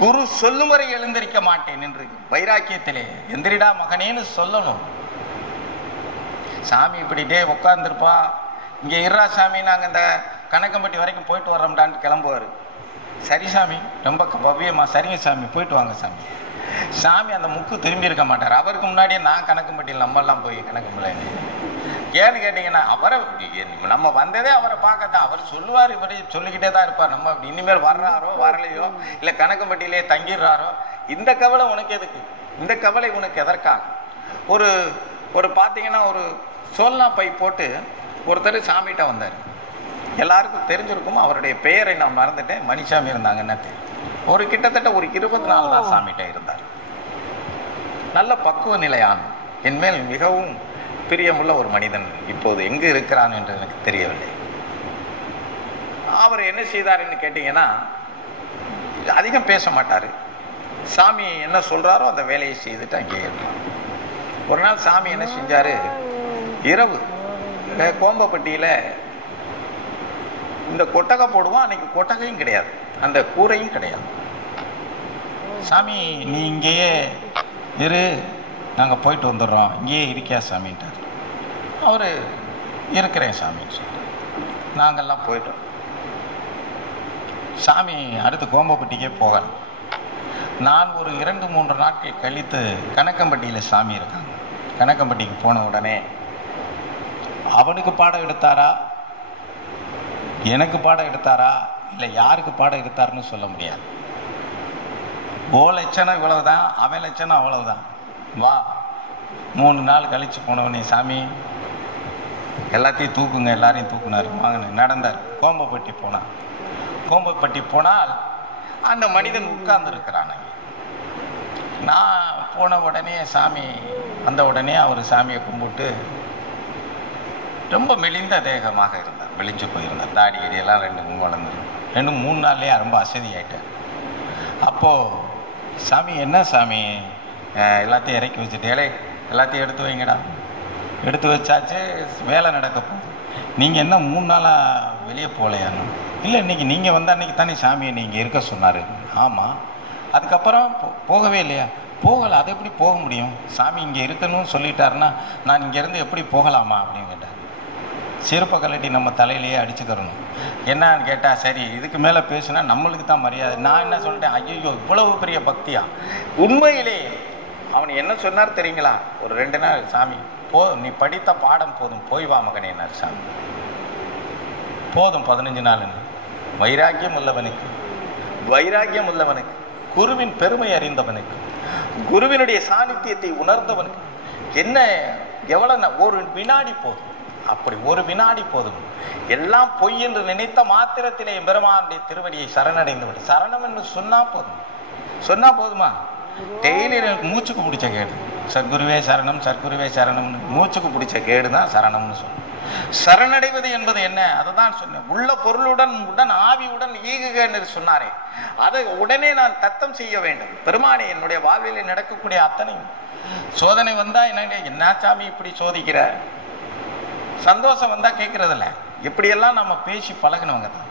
குரு சொல்லும் வரை எழுந்தரிக்க மாட்டேன் என்று வைராக்கியத்திலே, எந்திரிடா மகனேன்னு சொல்லணும். சாமி இப்படிட்டே உட்கார்ந்துருப்பா, இங்க இருறா சாமி, நாங்க இந்த கணக்கம்பட்டி வரைக்கும் போயிட்டு வர்றோம்டான்னு கிளம்புவாரு. சரி சாமி, ரொம்ப பவ்யமா, சரிங்க சாமி, போயிட்டு வாங்க சாமி. சாமி அந்த முக்கு திரும்பி இருக்க மாட்டார். அவருக்கு முன்னாடியே நான் கணக்கம்பட்டியில் நம்ம எல்லாம் போய் கணக்கம்பட்டி. ஏன்னு கேட்டீங்கன்னா, அவரை நம்ம வந்ததே அவரை பார்க்கத்தான். அவர் சொல்லுவார், இவரை சொல்லிக்கிட்டே தான் இருப்பார். நம்ம இனிமேல் வர்றாரோ வரலையோ, இல்லை கணக்கம்பட்டியிலே தங்கிடுறாரோ, இந்த கவலை உனக்கு எதுக்கு, இந்த கவலை உனக்கு எதற்காக? ஒரு பார்த்தீங்கன்னா, ஒரு சோல்னா பை போட்டு ஒருத்தர் சாமிகிட்ட வந்தார். எல்லாருக்கும் தெரிஞ்சிருக்கும், அவருடைய பெயரை நான் மறந்துட்டேன், மணிசாமி இருந்தாங்கன்னு. ஒரு கிட்டத்தட்ட ஒரு 20 நாள் தான் சாமிகிட்ட இருந்தார். நல்ல பக்குவ நிலையான, என்மேல் மிகவும் பிரியமுள்ள ஒரு மனிதன். இப்போது எங்கு இருக்கிறான் என்று எனக்கு தெரியவில்லை. அவர் என்ன செய்தார்ன்னு கேட்டீங்கன்னா, அதிகம் பேச மாட்டார். சாமி என்ன சொல்றாரோ அந்த வேலையை செய்துட்டு அங்கே இருப்பார். ஒரு நாள் சாமி என்ன செஞ்சாரு, இரவு கோம்பப்பட்டியில இந்த கொட்டகை போடுவோம். அன்னைக்கு கொட்டகையும் கிடையாது, அந்த கூரையும் கிடையாது. சாமி நீ இங்கேயே இரு, நாங்கள் போயிட்டு வந்துடுறோம், இங்கேயே இருக்கியா சாமின்ட்டார். அவர் இருக்கிறேன் சாமின்னு சொல்லி நாங்கள்லாம் போயிட்டோம். சாமி அடுத்து கோம்பப்பட்டிக்கே போகலாம். நான் ஒரு 2-3 நாட்கள் கழித்து கணக்கம்பட்டியில் சாமி இருக்காங்க. கணக்கம்பட்டிக்கு போன உடனே அவனுக்கு பாடம் எடுத்தாரா, எனக்கு பாடம் எடுத்தாரா, இல்லை யாருக்கு பாடம் எடுத்தாருன்னு சொல்ல முடியாது. ஓ லட்சணம் இவ்வளவுதான், அவன் லட்சணம் அவ்வளவுதான். வா 3 நாள் கழிச்சு போனவனே, சாமி எல்லாத்தையும் தூக்குங்க, எல்லாரையும் தூக்குனாரு, வாங்கின நடந்தார். கோம்பப்பட்டி போனான். கோம்பப்பட்டி போனால் அந்த மனிதன் உட்கார்ந்து இருக்கிறான். நான் போன உடனே சாமி வந்த உடனே அவர் சாமியை கும்பிட்டு, ரொம்ப மெலிந்த தேகமாக இருந்தார், மெலிஞ்சு போயிருந்தார். தாடி எல்லாம் 2-3 வளர்ந்துடும். 2-3 நாள்லேயே ரொம்ப அசதி ஆயிட்டார். அப்போது சாமி, என்ன சாமி எல்லாத்தையும் இறக்கி வச்சுட்டு, எல்லாத்தையும் எடுத்து வைங்கடா. எடுத்து வச்சாச்சு, வேலை நடக்க போகுது. நீங்கள் என்ன 3 நாளாக வெளியே போகலையான்னு? இல்லை, இன்றைக்கி நீங்கள் வந்த அன்றைக்கி தானே சாமியை நீங்கள் இருக்க சொன்னார். ஆமாம். அதுக்கப்புறம் போகவே இல்லையா? போகலை. அது எப்படி போக முடியும்? சாமி இங்கே இருக்கணும்னு சொல்லிட்டாருன்னா நான் இங்கேருந்து எப்படி போகலாமா அப்படின்னு கேட்டார். செருப்பை கழட்டி நம்ம தலையிலேயே அடிச்சுக்கிறணும். என்னன்னு கேட்டால், சரி இதுக்கு மேலே பேசுனா நம்மளுக்கு தான் மரியாதை. நான் என்ன சொல்லிட்டேன், ஐயோ இவ்வளவு பெரிய பக்தியா? உண்மையிலே அவன் என்ன சொன்னார் தெரியுங்களா? ஒரு 2 நாள், சாமி நீ படித்த பாடம் போதும், போய் வா மகனே என்னார் சாமி. போதும் 15 நாள்னு. வைராக்கியம் உள்ளவனுக்கு, வைராக்கியம் உள்ளவனுக்கு, குருவின் பெருமை அறிந்தவனுக்கு, குருவினுடைய சாநித்தியத்தை உணர்ந்தவனுக்கு என்ன எவ்வளவு, ஒரு வினாடி போதும். அப்படி ஒரு வினாடி போதும். எல்லாம் பொய் என்று நினைத்த மாத்திரத்திலே பெருமானுடைய திருவடியை சரணடைந்து விடு. சரணம் என்று சொன்னா போதும். சொன்னா போதுமா? டெய்லி எனக்கு மூச்சுக்கு பிடிச்ச கேடு, சர்க்குருவே சரணம், சர்க்குருவே சரணம்னு மூச்சுக்கு பிடிச்ச கேடு தான் சரணம்னு சொன்னேன். சரணடைவது என்பது என்ன? அதுதான் சொன்னேன். உள்ள பொருளுடன் உடன் ஆவியுடன் ஈகுக என்று சொன்னாரே, அதை உடனே நான் தத்தம் செய்ய வேண்டும். பெருமானே, என்னுடைய வாழ்வில் நடக்கக்கூடிய அத்தனை சோதனை வந்தா என்ன சாமி இப்படி சோதிக்கிற, சந்தோஷம் வந்தா கேட்கறதில்ல. இப்படியெல்லாம் நம்ம பேசி பழகினவங்க தான்.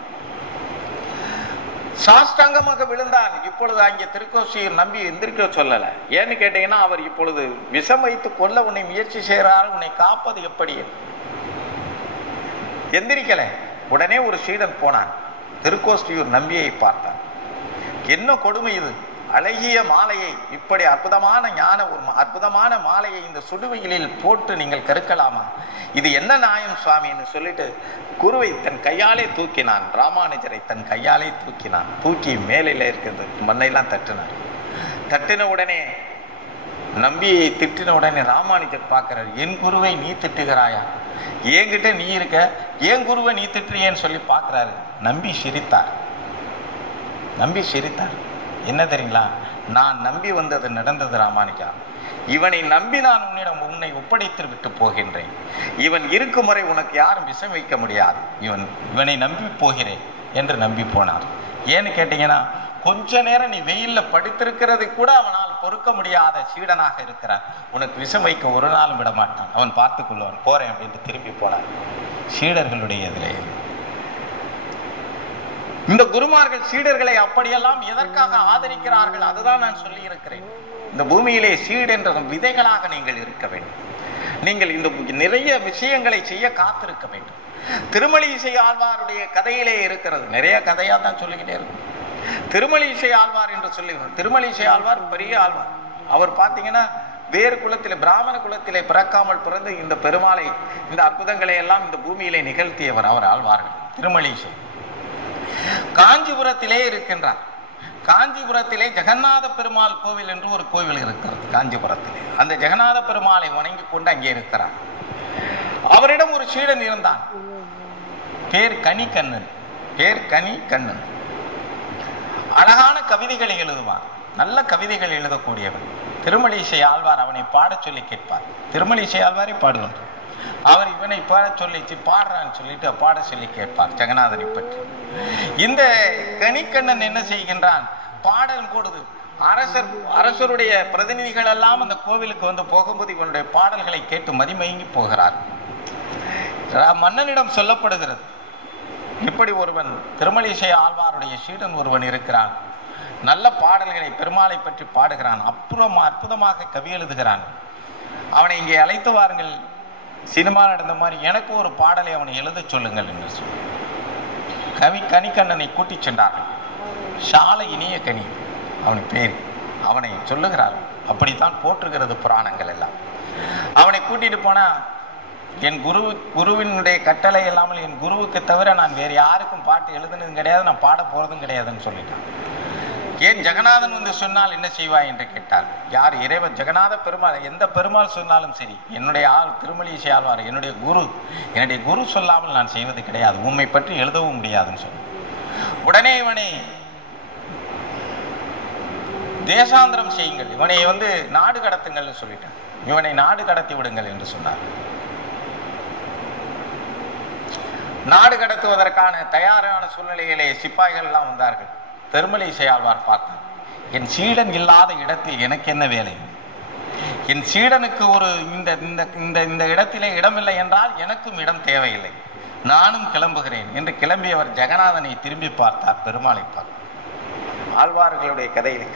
சாஷ்டாங்கமாக விழுந்தான். இப்பொழுது அங்கே திருக்கோஷ்டியூர் நம்பி எந்திரிக்க சொல்லல. ஏன்னு கேட்டீங்கன்னா, அவர் இப்பொழுது விஷம் வைத்து கொல்ல உன்னை முயற்சி செய்கிறார், உன்னை காப்பது எப்படி? எந்திரிக்கல. உடனே ஒரு சீடன் போனான், திருக்கோஷ்டியூர் நம்பியை பார்த்தான். என்ன கொடுமை இது, அழகிய மாலையை, இப்படி அற்புதமான ஒரு அற்புதமான மாலையை இந்த சுடுவெயிலில் போட்டு நீங்கள் கருக்கலாமா, இது என்ன நியாயம் சுவாமின்னு சொல்லிட்டு குருவை தன் கையாலே தூக்கினான். ராமானுஜரை தன் கையாலே தூக்கினான். தூக்கி மேலையில இருக்கிறது மண்ணையெல்லாம் தட்டினார். தட்டின உடனே நம்பியை திட்டின உடனே ராமானுஜர் பார்க்கிறார், என் குருவை நீ திட்டுகிறாயா, என்கிட்ட நீ இருக்க, என் குருவை நீ திட்டுறியேன்னு சொல்லி பார்க்கிறாரு. நம்பி சிரித்தார். நம்பி சிரித்தார். என்ன தெரியுங்களா, நான் நம்பி வந்தது நடந்தது ராமானுஜா, இவனை நம்பி நான் உன்னை ஒப்படைத்து விட்டு போகின்றேன். இவன் இருக்கும் முறை உனக்கு யாரும் விஷம் வைக்க முடியாது. இவனை நம்பி போகிறேன் என்று நம்பி போனார். ஏன்னு கேட்டீங்கன்னா, கொஞ்ச நேரம் நீ வெயில்ல படுத்திருக்கிறது கூட அவனால் பொறுக்க முடியாத சீடனாக இருக்கிறான். உனக்கு விஷம் வைக்க ஒரு நாளும் விட மாட்டான், அவன் பார்த்துக் கொள்வான், போறேன் அப்படின்ட்டு திரும்பி போனார். சீடர்களுடைய இதிலே இந்த குருமார்கள் சீடர்களை அப்படியெல்லாம் எதற்காக ஆதரிக்கிறார்கள், அதுதான் நான் சொல்லி இருக்கிறேன். இந்த பூமியிலே சீடு என்ற விதைகளாக நீங்கள் இருக்க வேண்டும். நீங்கள் இந்த நிறைய விஷயங்களை செய்ய காத்திருக்க வேண்டும். திருமழிசை ஆழ்வாருடைய கதையிலே இருக்கிறது, நிறைய கதையா தான் சொல்லிக்கிட்டே இருக்கும். திருமழிசை ஆழ்வார் என்று சொல்லி, திருமழிசை ஆழ்வார் பெரிய ஆழ்வார். அவர் பார்த்தீங்கன்னா வேறு குலத்திலே, பிராமண குலத்திலே பிறக்காமல் பிறந்து இந்த பெருமாளை, இந்த அற்புதங்களை எல்லாம் இந்த பூமியிலே நிகழ்த்தியவர் அவர் ஆழ்வார்கள். திருமழிசை காஞ்சிபுரத்திலே இருக்கின்றார். காஞ்சிபுரத்திலே ஜெகநாத பெருமாள் கோவில் என்று ஒரு கோவில் இருக்கிறது காஞ்சிபுரத்திலே. அந்த ஜெகநாத பெருமாளை வணங்கி கொண்டு அங்கே இருக்கிறார். அவரிடம் ஒரு சீடன் இருந்தான், பேர் கனிக்கண்ணன். பேர் கனிக்கண்ணன். அழகான கவிதைகளை எழுதுவான், நல்ல கவிதைகள் எழுதக்கூடியவன். திருமழிசை ஆழ்வார் அவனை பாடச் சொல்லி கேட்பார். திருமழிசை ஆழ்வாரை பாடுவார். அவர் இவனை பாட சொல்லி பாடுறான்னு சொல்லிட்டு பாட சொல்லி கேட்பார் ஜெகநாதனை பற்றி. இந்த கனிக்கண்ணன் என்ன செய்கின்றான், பாடல் போடுது. அரசருடைய பிரதிநிதிகள் எல்லாம் அந்த கோவிலுக்கு வந்து போகும்போது இவனுடைய பாடல்களை கேட்டு மதிமயங்கி போகிறார். மன்னனிடம் சொல்லப்படுகிறது, இப்படி ஒருவன் திருமழிசை ஆழ்வாருடைய சீடன் ஒருவன் இருக்கிறான், நல்ல பாடல்களை பெருமாளை பற்றி பாடுகிறான், அற்புதமாக கவி எழுதுகிறான், அவனை இங்கே அழைத்து வாருங்கள், சினிமா நடந்த மாதிரி எனக்கு ஒரு பாடலை அவனை எழுத சொல்லுங்கள் என்று சொல்லி கனிக்கண்ணனை கூட்டி சென்றார்கள். சால இனிய கனி அவன் பேர், அவனை சொல்லுகிறார்கள். அப்படித்தான் போற்றுகிறது புராணங்கள் எல்லாம். அவனை கூட்டிட்டு போனா, என் குருவினுடைய கட்டளை இல்லாமல் என் குருவுக்கு தவிர நான் வேறு யாருக்கும் பாட்டு எழுதுனதும் கிடையாது, நான் பாட போறதும் கிடையாதுன்னு சொல்லிட்டான். ஏன் ஜெகநாதன் வந்து சொன்னால் என்ன செய்வாய் என்று கேட்டார். யார்? இறைவன் ஜெகநாத பெருமாள், எந்த பெருமாள் சொன்னாலும் சரி, என்னுடைய திருமழிசை ஆழ்வார் என்னுடைய குரு சொல்லாமல் நான் செய்வது கிடையாது, உண்மை பற்றி எழுதவும் முடியாதுன்னு சொன்ன உடனே இவனை தேசாந்திரம் செய்யுங்கள், இவனை வந்து நாடு கடத்துங்கள்னு சொல்லிட்டான். இவனை நாடு கடத்தி விடுங்கள் என்று சொன்னார். நாடு கடத்துவதற்கான தயாரான சூழ்நிலையிலே சிப்பாய்கள் எல்லாம் வந்தார்கள். திருமழிசை ஆழ்வார் பார்த்தார், என் சீடன் இல்லாத இடத்தில் எனக்கு என்ன வேலை, என் சீடனுக்கு ஒரு இந்த இடத்திலே இடமில்லை என்றால் எனக்கும் இடம் தேவையில்லை, நானும் கிளம்புகிறேன் என்று கிளம்பியவர் ஜெகநாதனை திரும்பி பார்த்தார், பெருமாளை பார்த்தார். ஆழ்வார்களுடைய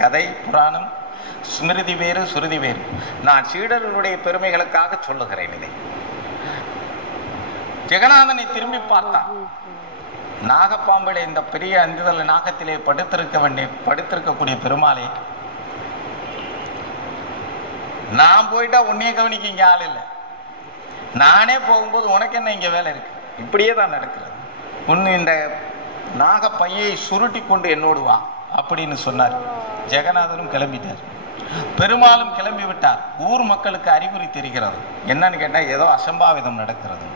கதை புராணம், ஸ்மிருதி வேறு சுருதி வேறு. நான் சீடர்களுடைய பெருமைகளுக்காக சொல்லுகிறேன் இதை. ஜெகநாதனை திரும்பி பார்த்தான். நாகப்பாம்பிலே, இந்த பெரிய அந்துதல் நாகத்திலே படுத்திருக்கக்கூடிய பெருமாளே, நான் போயிட்டா உன்னைய கவனிக்க இங்க ஆள் இல்லை, நானே போகும்போது உனக்கு என்ன இங்க வேலை இருக்கு, இப்படியே தான் நடக்கிறது, உன்னு இந்த நாகப்பையை சுருட்டி கொண்டு என்னோடு வா அப்படின்னு சொன்னார். ஜெகநாதனும் கிளம்பிட்டார், பெருமாளும் கிளம்பி விட்டார். ஊர் மக்களுக்கு அறிகுறி தெரிகிறது, என்னன்னு கேட்டா ஏதோ அசம்பாவிதம் நடக்கிறது.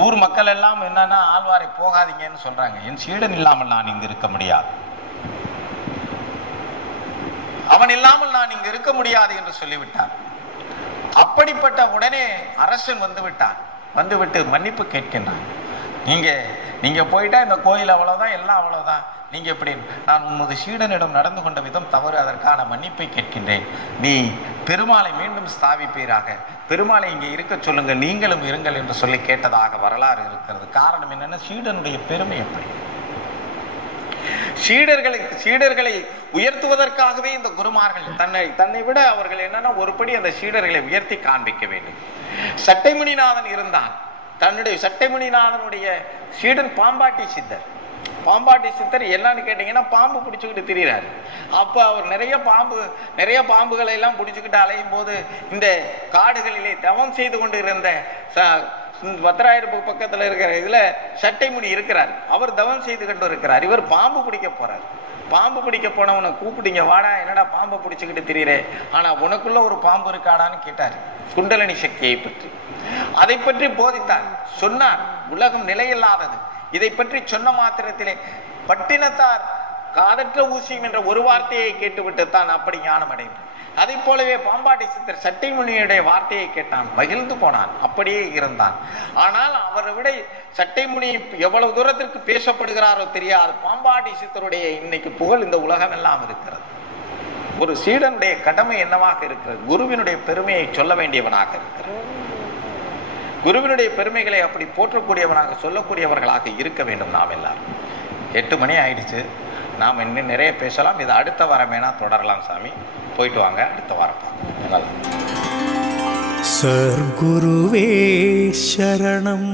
ஊர் மக்கள் எல்லாம் என்னன்னா, ஆழ்வாரை போகாதீங்கன்னு சொல்றாங்க, என் சீடன் இல்லாமல் நான் இங்கு இருக்க முடியாது, அவன் இல்லாமல் நான் இங்கு இருக்க முடியாது என்று சொல்லிவிட்டான். அப்படிப்பட்ட உடனே அரசன் வந்து விட்டான். வந்துவிட்டு மன்னிப்பு கேட்கின்றான். நீங்க போயிட்டா இந்த கோயில் அவ்வளவுதான், எல்லாம் அவ்வளவுதான், நீங்க எப்படி, நான் உனது சீடனிடம் நடந்து கொண்ட விதம் தவறு, அதற்கான மன்னிப்பை கேட்கின்றேன், நீ பெருமாளை மீண்டும் ஸ்தாபிப்பீராக, பெருமாளை இங்கே இருக்க சொல்லுங்கள், நீங்களும் இருங்கள் என்று சொல்லி கேட்டதாக வரலாறு இருக்கிறது. காரணம் என்னன்னா, சீடனுடைய பெருமை எப்படி, சீடர்களை உயர்த்துவதற்காகவே இந்த குருமார்கள் தன்னை விட அவர்கள் என்னன்னா ஒருபடி அந்த சீடர்களை உயர்த்தி காண்பிக்க வேண்டும். சட்டைமணிநாதன் இருந்தான், தன்னுடைய சட்டைமுனிநாதனுடைய சீடன் பாம்பாட்டி சித்தர். பாம்பாட்டி சித்தர் என்னன்னு கேட்டீங்கன்னா பாம்பு பிடிச்சுக்கிட்டு திரிகிறாரு. அப்போ அவர் நிறைய பாம்புகளை எல்லாம் பிடிச்சுக்கிட்டு அலையும் போது இந்த காடுகளிலே தவம் செய்து கொண்டு இருந்த பத்திராயிருப்பு பக்கத்தில் இருக்கிற இதுல சட்டைமுனி இருக்கிறார். அவர் தவம் செய்து கொண்டு இருக்கிறார். இவர் பாம்பு பிடிக்க போறார். பாம்பு பிடிக்க போனவனை கூப்பிடுங்க, வாடா, என்னடா பாம்பை பிடிச்சுக்கிட்டு திரியிறே, ஆனா உனக்குள்ள ஒரு பாம்பு இருக்காடான்னு கேட்டார். குண்டலினி சக்தியை பற்றி அதை பற்றி போதித்தார், சொன்னார். உலகம் நிலையில்லாதது. இதை பற்றி சொன்ன மாத்திரத்திலே பட்டினத்தார் காதற்ற ஊசியம் என்ற ஒரு வார்த்தையை கேட்டுவிட்டு தான் அப்படி ஞானம் அடைந்தார். அதை போலவே பாம்பாட்டி சித்தர் சட்டைமுனியுடைய வார்த்தையை கேட்டான், மகிழ்ந்து போனான், அப்படியே இருந்தான். ஆனால் அவரை விட சட்டைமுனி எவ்வளவு தூரத்திற்கு பேசப்படுகிறாரோ தெரியாது. பாம்பாட்டி சித்தருடைய இன்னைக்கு புகழ் இந்த உலகம் எல்லாம் இருக்கிறது. ஒரு சீடனுடைய கடமை என்னவாக இருக்கிறது? குருவினுடைய பெருமையை சொல்ல வேண்டியவனாக இருக்கிறது. குருவினுடைய பெருமைகளை அப்படி போற்றக்கூடியவனாக சொல்லக்கூடியவர்களாக இருக்க வேண்டும் நாம் எல்லாரும். 8 மணி ஆயிடுச்சு. நாம் இன்னும் நிறைய பேசலாம். இது அடுத்த வாரம் வேணா தொடரலாம். சாமி போயிட்டு வாங்க, அடுத்த வாரம் பார்க்கலாம். சர்க்குருவே சரணம்.